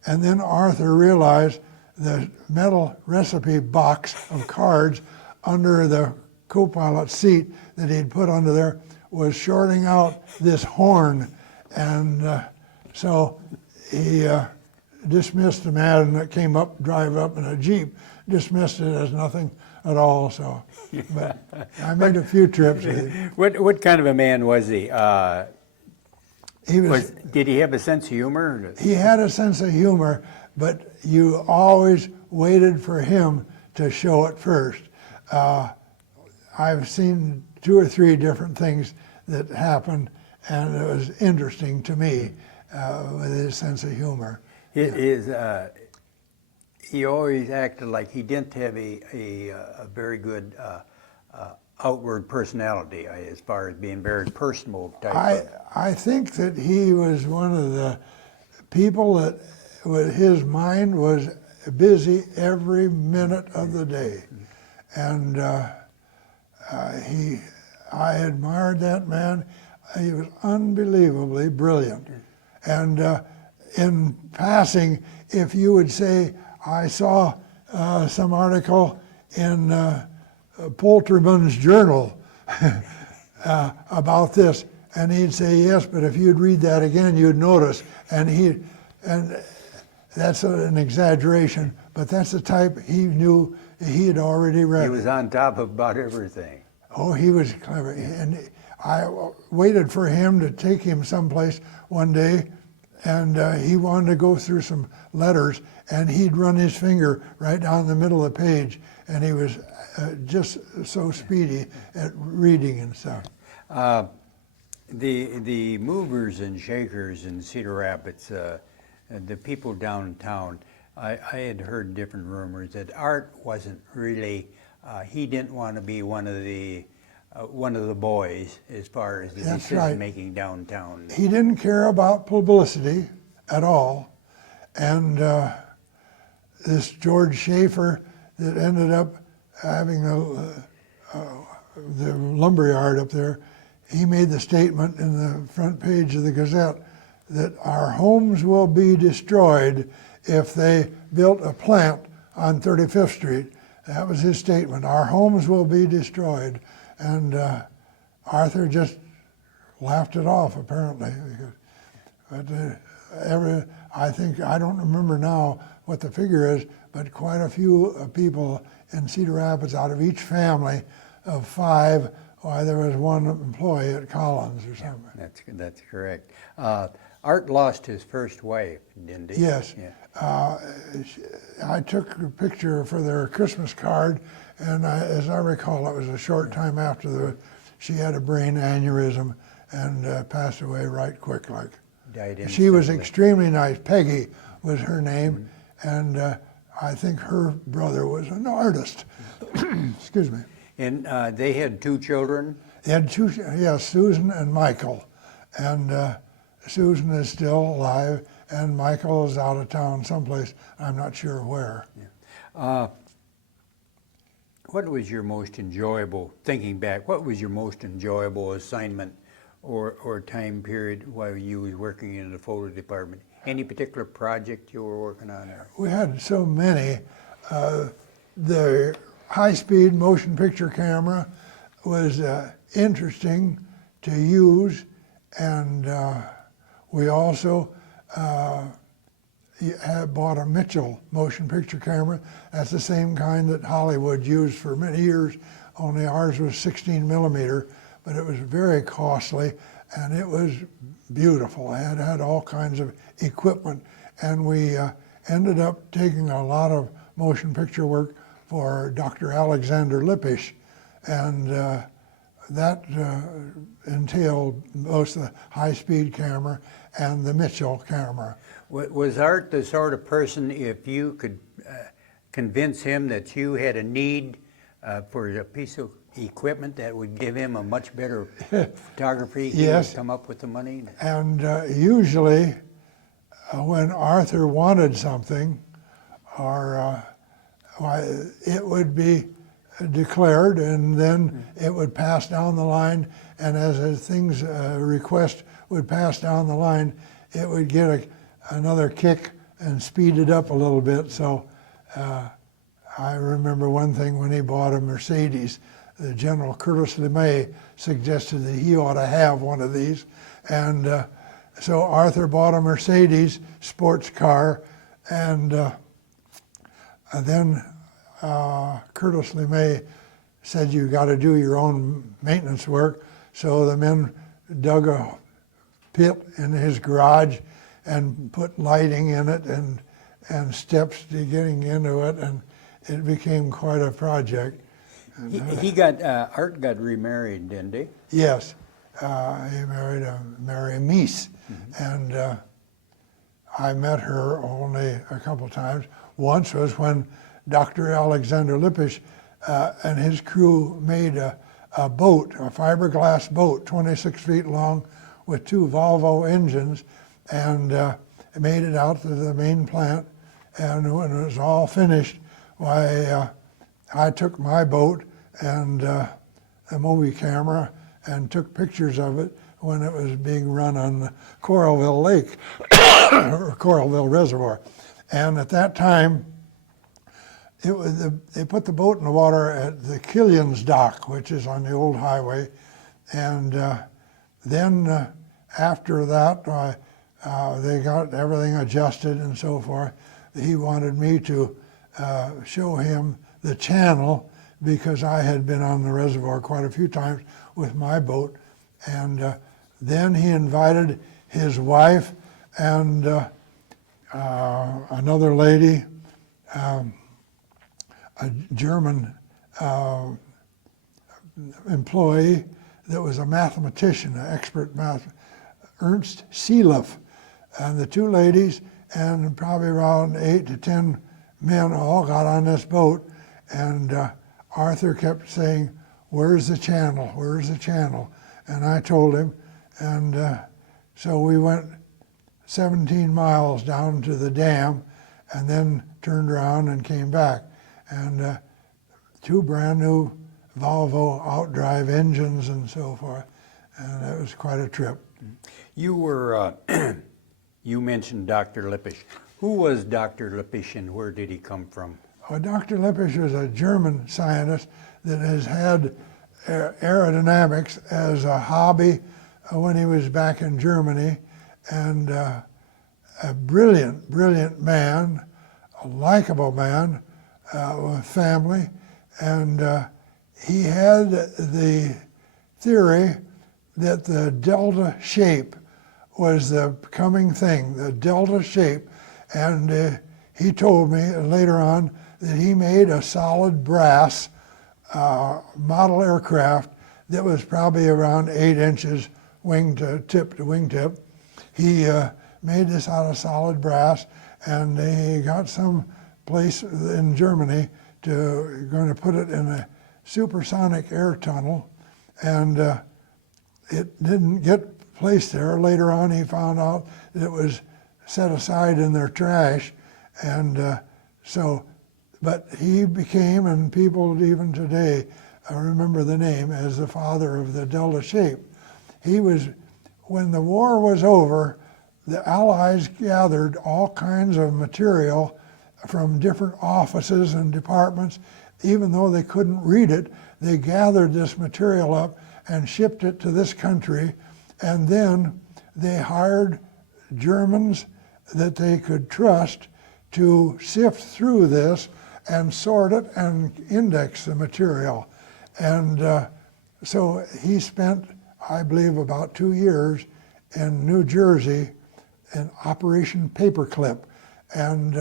And then Arthur realized the metal recipe box of cards under the co-pilot seat that he'd put under there was shorting out this horn. And so he dismissed the man that came up, drive up in a Jeep, dismissed it as nothing at all. So, but I made a few trips with him. What kind of a man was he? He Did he have a sense of humor? he had a sense of humor, but you always waited for him to show it first. I've seen 2 or 3 different things that happened, and it was interesting to me with his sense of humor. He always acted like he didn't have a very good outward personality, as far as being very personable type. I think that he was one of the people that his mind was busy every minute of the day. And I admired that man. He was unbelievably brilliant. And in passing, if you would say, I saw some article in Poultryman's Journal about this, and he'd say, yes, but if you'd read that again, you'd notice. And that's an exaggeration, but that's the type he knew he had already read. He was on top of about everything. Oh, he was clever. And I waited for him to take him someplace one day, and he wanted to go through some letters, and he'd run his finger right down the middle of the page, and he was just so speedy at reading and stuff. The movers and shakers in Cedar Rapids, the people downtown, I had heard different rumors that Art wasn't really, he didn't want to be one of the boys as far as the decision-making downtown. He didn't care about publicity at all, and this George Schaefer that ended up having the lumberyard up there, he made the statement in the front page of the Gazette that our homes will be destroyed if they built a plant on 35th Street. That was his statement. Our homes will be destroyed. And Arthur just laughed it off, apparently. But I think, I don't remember now what the figure is, but quite a few people in Cedar Rapids, out of each family of 5, why there was one employee at Collins or something. That's correct. Art lost his first wife, didn't he? Yes. Yeah. I took a picture for their Christmas card, and as I recall, it was a short time after she had a brain aneurysm and passed away right quick like. Died instantly. She was extremely nice. Peggy was her name, and I think her brother was an artist. Excuse me. And they had 2 children. They had 2, yes, Susan and Michael, and Susan is still alive, and Michael is out of town someplace. I'm not sure where. Yeah. What was your most enjoyable, thinking back, what was your most enjoyable assignment or time period while you was working in the photo department? Any particular project you were working on? We had so many. The high-speed motion picture camera was interesting to use, and we also had bought a Mitchell motion picture camera. That's the same kind that Hollywood used for many years, only ours was 16 millimeter, but it was very costly, and it was beautiful. It had all kinds of equipment, and we ended up taking a lot of motion picture work for Dr. Alexander Lippisch, and that entailed both the high-speed camera and the Mitchell camera. Was Art the sort of person, if you could convince him that you had a need for a piece of equipment that would give him a much better photography, he Yes. would come up with the money? And usually when Arthur wanted something, or it would be declared, and then it would pass down the line, and as things request would pass down the line, it would get another kick and speed it up a little bit. So I remember one thing when he bought a Mercedes, the General Curtis LeMay suggested that he ought to have one of these, and so Arthur bought a Mercedes sports car, and then Curtis LeMay said, you got to do your own maintenance work. So the men dug a pit in his garage and put lighting in it and steps to getting into it, and it became quite a project. Art got remarried, didn't he? Yes, he married Mary Meese, and I met her only a couple times. Once was when Dr. Alexander Lippisch and his crew made a boat, a fiberglass boat, 26 feet long, with 2 Volvo engines, and made it out to the main plant. And when it was all finished, why, I took my boat and a movie camera and took pictures of it when it was being run on the Coralville Lake, or Coralville Reservoir. And at that time, they put the boat in the water at the Killian's Dock, which is on the old highway. And then after that, they got everything adjusted and so forth. He wanted me to show him the channel, because I had been on the reservoir quite a few times with my boat. And then he invited his wife and another lady, a German employee that was a mathematician, an expert math, Ernst Seeloff, and the 2 ladies and probably around 8 to 10 men all got on this boat, and Arthur kept saying, where's the channel, where's the channel? And I told him, and so we went 17 miles down to the dam and then turned around and came back. And 2 brand new Volvo outdrive engines and so forth, and it was quite a trip. You were, you mentioned Dr. Lippisch. Who was Dr. Lippisch and where did he come from? Well, Dr. Lippisch was a German scientist that has had aerodynamics as a hobby when he was back in Germany, and a brilliant, brilliant man, a likable man with family, and he had the theory that the delta shape was the coming thing, the delta shape. And he told me later on that he made a solid brass model aircraft that was probably around 8 inches tip to wingtip. He made this out of solid brass, and they got some place in Germany going to put it in a supersonic air tunnel, and it didn't get placed there. Later on, he found out that it was set aside in their trash, and but he became, and people even today remember the name as the father of the delta shape. He was, when the war was over, the Allies gathered all kinds of material from different offices and departments. Even though they couldn't read it, they gathered this material up and shipped it to this country, and then they hired Germans that they could trust to sift through this and sort it and index the material. And so he spent, I believe, about 2 years in New Jersey in Operation Paperclip. And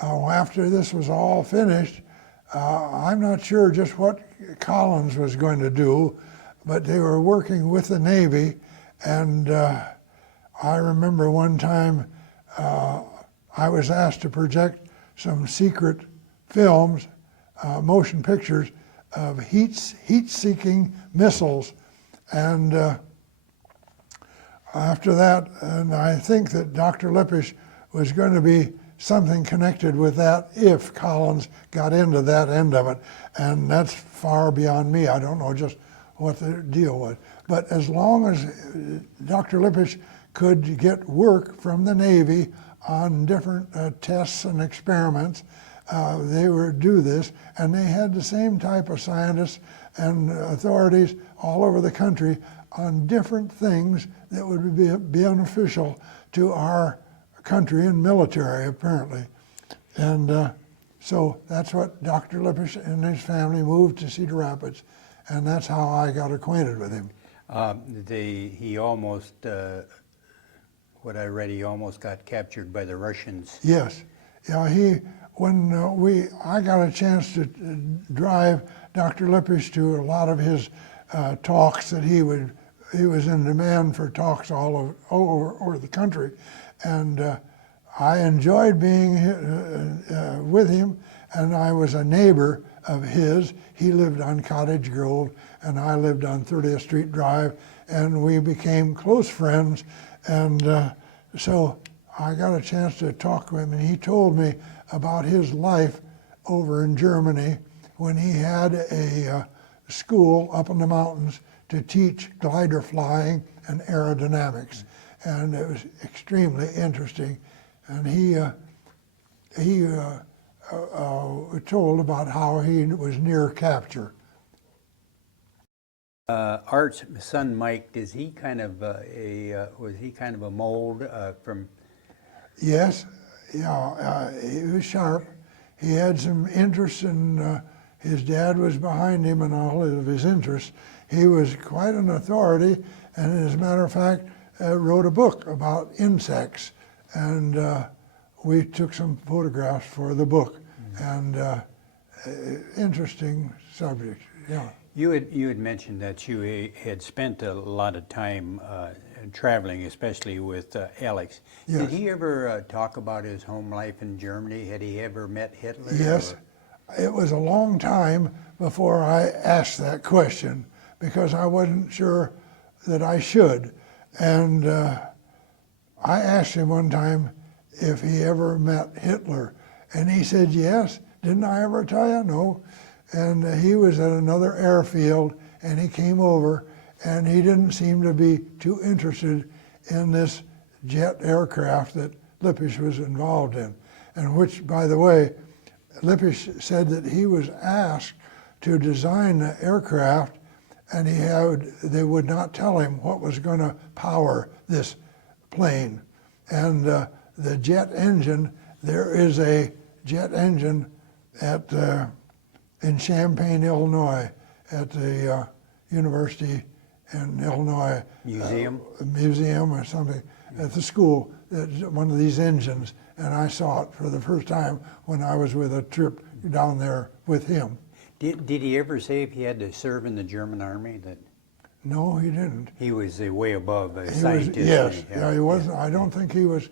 after this was all finished, I'm not sure just what Collins was going to do, but they were working with the Navy. And I remember one time I was asked to project some secret films, motion pictures of heat-seeking missiles. And after that, and I think that Dr. Lippisch was going to be something connected with that if Collins got into that end of it. And that's far beyond me. I don't know just what the deal was. But as long as Dr. Lippisch could get work from the Navy on different tests and experiments, they would do this. And they had the same type of scientists and authorities all over the country on different things that would be beneficial to our country and military, apparently. And so that's what Dr. Lippisch and his family moved to Cedar Rapids, and that's how I got acquainted with him. He almost, what I read, he almost got captured by the Russians. Yes. Yeah, I got a chance to drive Dr. Lippisch to a lot of his talks that he was in demand for talks all over the country. And I enjoyed being with him, and I was a neighbor of his. He lived on Cottage Grove, and I lived on 30th Street Drive, and we became close friends. And so I got a chance to talk with him, and he told me about his life over in Germany when he had a school up in the mountains to teach glider flying and aerodynamics. And it was extremely interesting. And he told about how he was near capture. Art's son Mike, was he kind of a mold from? Yes, yeah, he was sharp. He had some interest in, his dad was behind him in all of his interests. He was quite an authority, and as a matter of fact, wrote a book about insects, and we took some photographs for the book. And interesting subject, yeah. You had mentioned that you had spent a lot of time traveling, especially with Alex. Yes. Did he ever talk about his home life in Germany? Had he ever met Hitler? Yes. It was a long time before I asked that question because I wasn't sure that I should. And I asked him one time if he ever met Hitler. And he said, yes. Didn't I ever tell you? No. And he was at another airfield, and he came over, and he didn't seem to be too interested in this jet aircraft that Lippisch was involved in. And which, by the way, Lippisch said that he was asked to design the aircraft, and they would not tell him what was going to power this plane. And the jet engine, there is a jet engine in Champaign, Illinois, at the university in Illinois Museum? Museum or something at the school, one of these engines, and I saw it for the first time when I was with a trip down there with him. Did he ever say if he had to serve in the German army that No, he didn't. he was way above a He was, scientist? yes, yeah, he wasn't. I don't think he was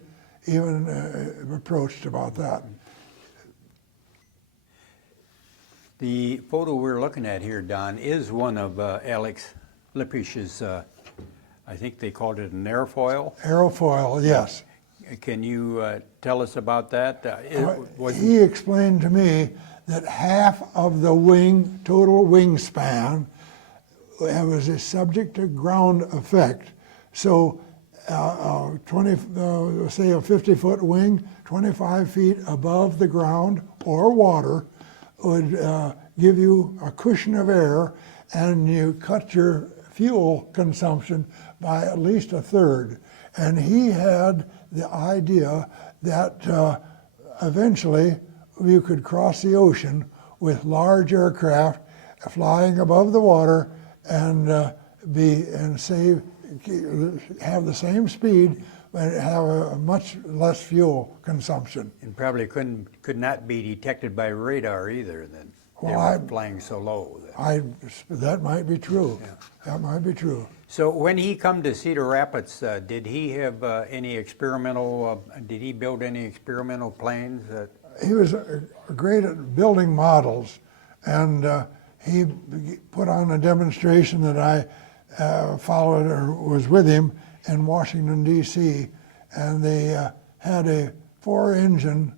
even approached about that. The photo we're looking at here, Don, is one of Alex Lippisch's, I think they called it an airfoil. Aerofoil, yes. Can you tell us about that? He explained to me that half of the wing, total wingspan, was subject to ground effect. So, say a 50-foot wing, 25 feet above the ground or water, would give you a cushion of air, and you cut your fuel consumption by at least a third. And he had the idea that eventually you could cross the ocean with large aircraft flying above the water and have the same speed but have a much less fuel consumption. And probably could not be detected by radar either. Then they Well, were flying so low. That might be true. Yeah. That might be true. So when he come to Cedar Rapids, did he have any experimental? Did he build any experimental planes? He was great at building models, and he put on a demonstration that I followed or was with him in Washington, D.C., and they had a 4-engine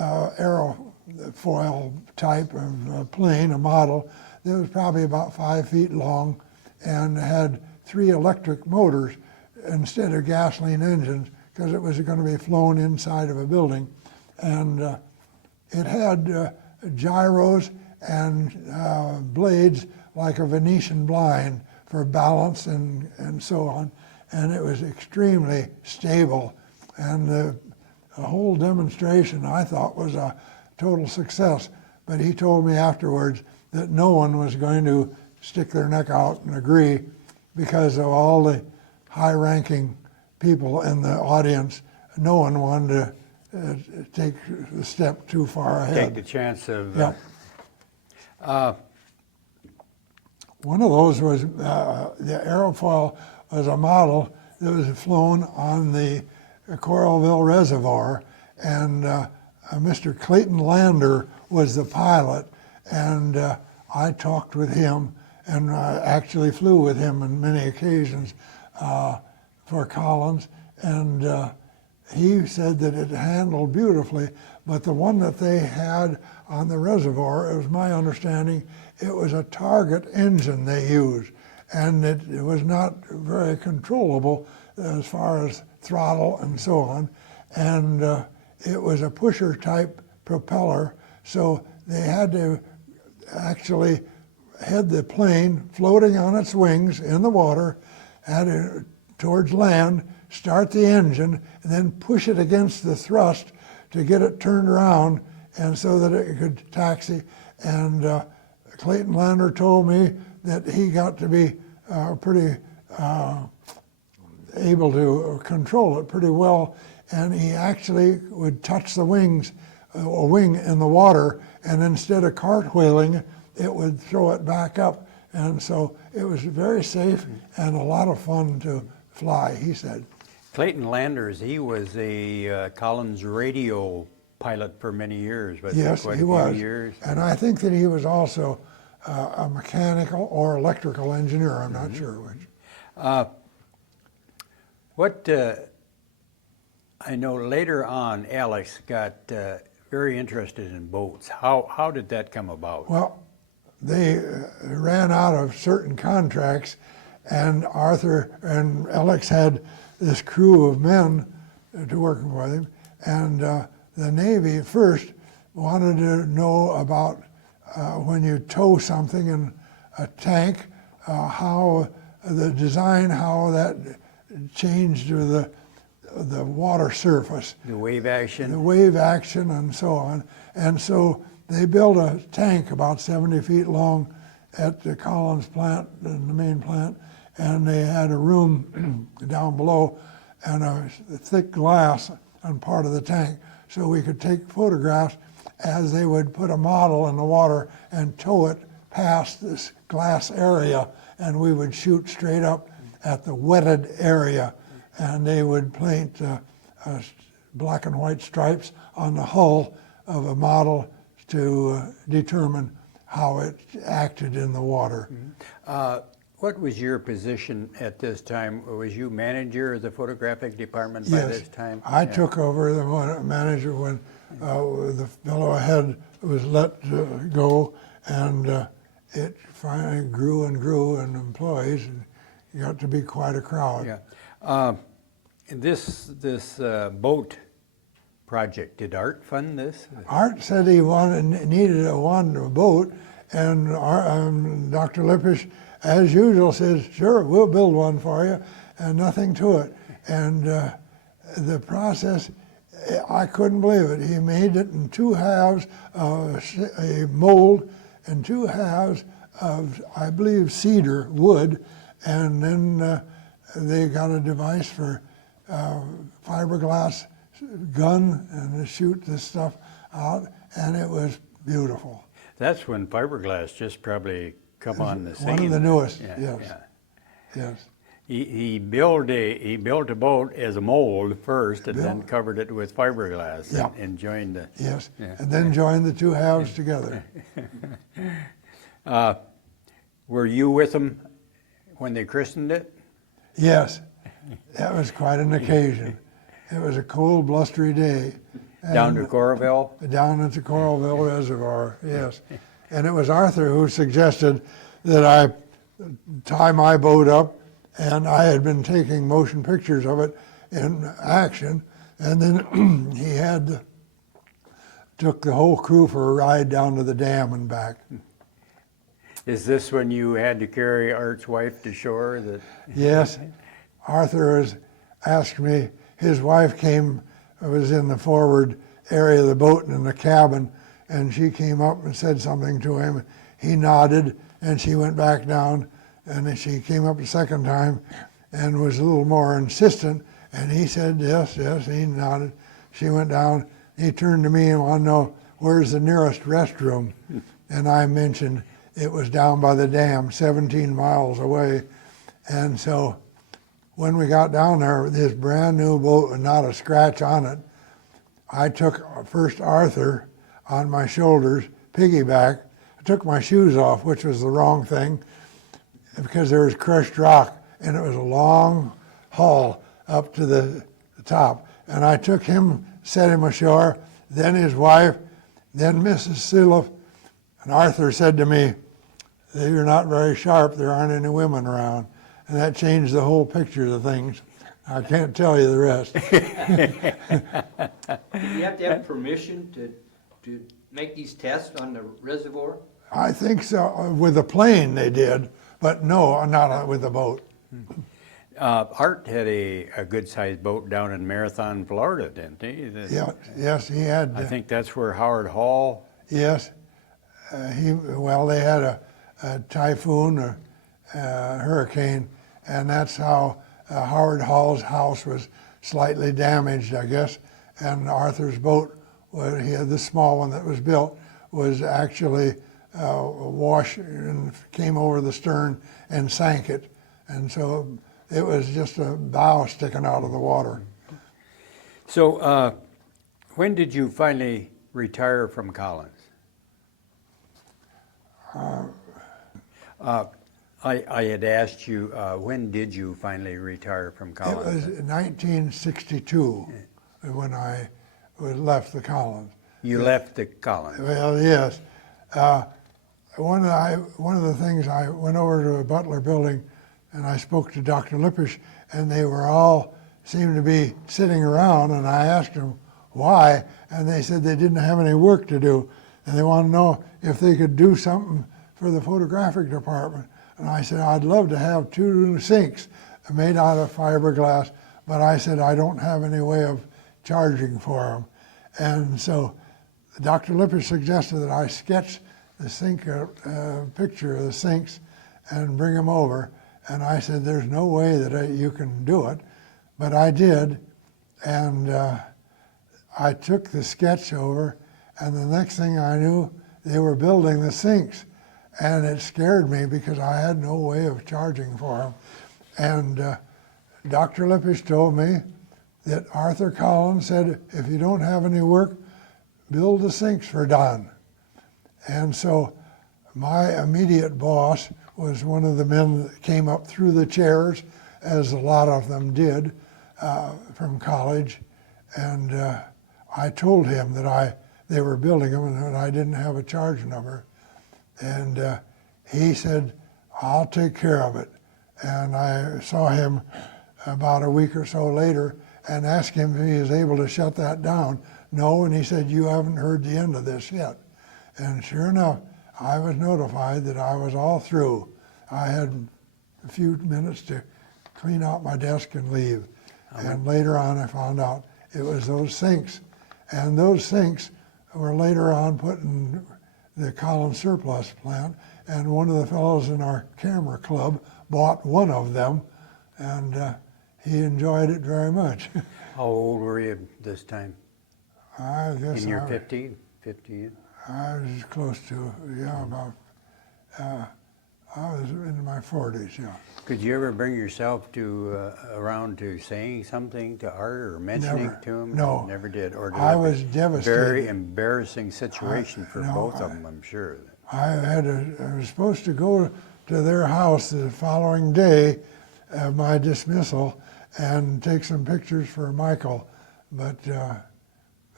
aerofoil type of plane, a model that was probably about 5 feet long and had 3 electric motors instead of gasoline engines because it was going to be flown inside of a building. And it had gyros and blades like a Venetian blind for balance and so on. And it was extremely stable. And the whole demonstration, I thought, was a total success. But he told me afterwards that no one was going to stick their neck out and agree because of all the high-ranking people in the audience. No one wanted to take the step too far ahead. Take the chance of. Yeah. One of those was the aerofoil was a model that was flown on the Coralville Reservoir, and Mr. Clayton Lander was the pilot, and I talked with him and actually flew with him on many occasions for Collins, and he said that it handled beautifully, but the one that they had on the reservoir, it was my understanding, it was a Target engine they used, and it was not very controllable as far as throttle and so on, and it was a pusher type propeller, so they had to actually head the plane floating on its wings in the water, had it towards land, start the engine, and then push it against the thrust to get it turned around and so that it could taxi. And Clayton Lander told me that he got to be pretty able to control it pretty well, and he actually would touch the wings, a wing in the water, and instead of cartwheeling, it would throw it back up. And so it was very safe and a lot of fun to fly, he said. Clayton Landers, he was a Collins radio pilot for many years, but Yes, quite he a few was. years. And I think that he was also a mechanical or electrical engineer, I'm not sure which. What I know later on, Alex got very interested in boats. How did that come about? Well, they ran out of certain contracts, and Arthur and Alex had this crew of men to work with him, and the Navy first wanted to know about when you tow something in a tank, how the design, how that changed to the water surface. The wave action? The wave action and so on. And so they built a tank about 70 feet long at the Collins plant, in the main plant, and they had a room down below and a thick glass on part of the tank, so we could take photographs as they would put a model in the water and tow it past this glass area, and we would shoot straight up at the wetted area, and they would paint black and white stripes on the hull of a model to determine how it acted in the water. What was your position at this time? Was you manager of the photographic department by Yes, this time? I Yeah. took over the manager when the fellow ahead was let go, and it finally grew and grew in employees, and it got to be quite a crowd. Yeah. This boat project, did Art fund this? Art said he needed a boat, and Dr. Lippisch, as usual, says, "Sure, we'll build one for you," and nothing to it. And the process, I couldn't believe it. He made it in two halves, a mold, and two halves of, I believe, cedar wood, and then they got a device for fiberglass gun and to shoot this stuff out, and it was beautiful. That's when fiberglass just probably come on the scene. One of the newest, Yeah, yes. yeah. Yes. He built a boat as a mold first, and then Built- covered it with fiberglass Yeah. and joined the. Yes, Yeah. and then joined the two halves together. Were you with them when they christened it? Yes, that was quite an occasion. It was a cold, blustery day. Down to and Coralville? Down at the Coralville Reservoir, yes. And it was Arthur who suggested that I tie my boat up, and I had been taking motion pictures of it in action, and then he took the whole crew for a ride down to the dam and back. Is this when you had to carry Art's wife to shore? Yes, Arthur has asked me, his wife was in the forward area of the boat in the cabin, and she came up and said something to him. He nodded, and she went back down, and then she came up the second time and was a little more insistent, and he said yes, yes, he nodded. She went down, he turned to me and wanted to know, where's the nearest restroom? And I mentioned it was down by the dam, 17 miles away. And so when we got down there, this brand new boat with not a scratch on it, I took first Arthur on my shoulders, piggyback. I took my shoes off, which was the wrong thing, because there was crushed rock, and it was a long haul up to the top. And I took him, set him ashore, then his wife, then Mrs. Siloff. And Arthur said to me, "You're not very sharp, there aren't any women around." And that changed the whole picture of things. I can't tell you the rest. Do you have to have permission to make these tests on the reservoir? I think so. With the plane they did, but no, not with the boat. Art had a good-sized boat down in Marathon, Florida, didn't he? Yeah, yes, he had. I think that's where Howard Hall. Yes, they had a typhoon, a hurricane, and that's how Howard Hall's house was slightly damaged, I guess. And Arthur's boat, he had the small one that was built, was actually washed and came over the stern and sank it. And so it was just a bow sticking out of the water. So when did you finally retire from Collins? I had asked you, when did you finally retire from It Collins? was 1962 when I left the Collins. You left the Collins. Well, yes. One of the things, I went over to a Butler building and I spoke to Dr. Lippisch, and they were all seemed to be sitting around, and I asked them why, and they said they didn't have any work to do, and they wanted to know if they could do something for the photographic department. And I said, I'd love to have 2 sinks made out of fiberglass, but I said, I don't have any way of charging for them. And so Dr. Lippisch suggested that I sketch the sink picture of the sinks and bring them over. And I said, there's no way that you can do it. But I did, and I took the sketch over, and the next thing I knew, they were building the sinks. And it scared me because I had no way of charging for them. And Dr. Lippisch told me that Arthur Collins said, if you don't have any work, build the sinks for Don. And so my immediate boss was one of the men that came up through the chairs, as a lot of them did, from college. And I told him that they were building them and that I didn't have a charge number. And he said, I'll take care of it. And I saw him about a week or so later and asked him if he was able to shut that down. No, and he said, you haven't heard the end of this yet. And sure enough, I was notified that I was all through. I had a few minutes to clean out my desk and leave. And later on I found out it was those sinks. And those sinks were later on put in the Collins surplus plant, and one of the fellows in our camera club bought one of them, and he enjoyed it very much. How old were you this time? I guess In your 50? 50? I was close to, about, I was in my 40s, yeah. Could you ever bring yourself to around to saying something to Art or mentioning Never. to him? No. Never did. Or I was devastated. Very embarrassing situation for no, both of them, I'm sure. I was supposed to go to their house the following day of my dismissal and take some pictures for Michael, but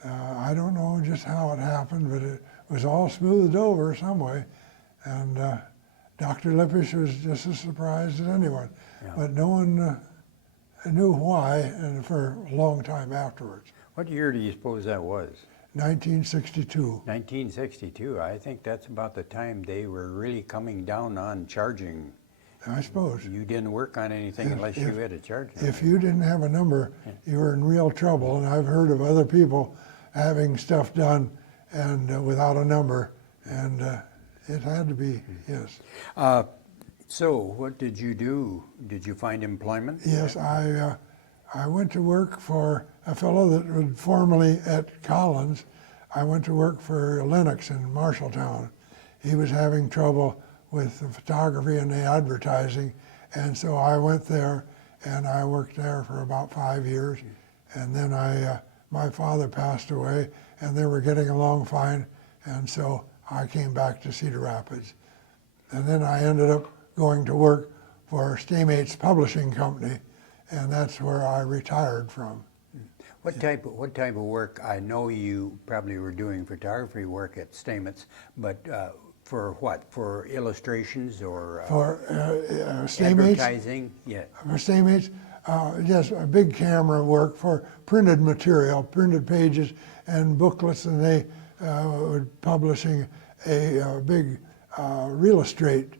I don't know just how it happened, but it was all smoothed over some way, and Dr. Lippisch was just as surprised as anyone, but no one knew why, and for a long time afterwards. What year do you suppose that was? 1962. 1962. I think that's about the time they were really coming down on charging. I suppose. You didn't work on anything unless you had a charge number. If you didn't have a number, you were in real trouble, and I've heard of other people having stuff done and without a number, and it had to be, yes. So what did you do? Did you find employment? Yes, I went to work for a fellow that was formerly at Collins. I went to work for Lennox in Marshalltown. He was having trouble with the photography and the advertising, and so I went there, and I worked there for about 5 years, and then my father passed away, and they were getting along fine, and so I came back to Cedar Rapids. And then I ended up going to work for Staymates Publishing Company, and that's where I retired from. What type of work? I know you probably were doing photography work at Staymates, but for what? For illustrations or For Staymates? advertising? Yeah. For Staymates, just a big camera work for printed material, printed pages and booklets, and they were publishing a big real estate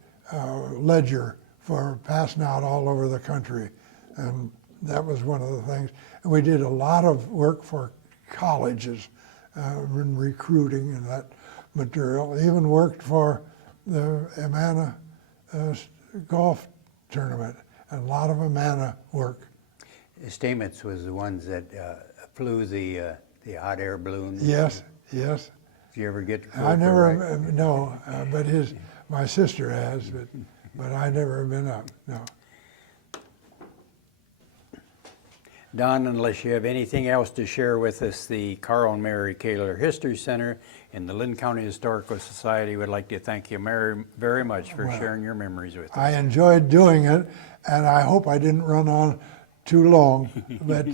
ledger for passing out all over the country. And that was one of the things. And we did a lot of work for colleges in recruiting and that material. Even worked for the Amana golf tournament, and a lot of Amana work. Staymates was the ones that flew the hot air balloons. Yes, yes. Did you ever get to go I for never, a ride? no, but my sister has, but I never been up, no. Don, unless you have anything else to share with us, the Carl and Mary Kaler History Center and the Linn County Historical Society would like to thank you very much for sharing your memories with us. I enjoyed doing it, and I hope I didn't run on too long, but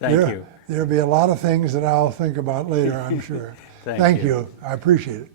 Thank you. There'll be a lot of things that I'll think about later, I'm sure. Thank Thank you. you. I appreciate it.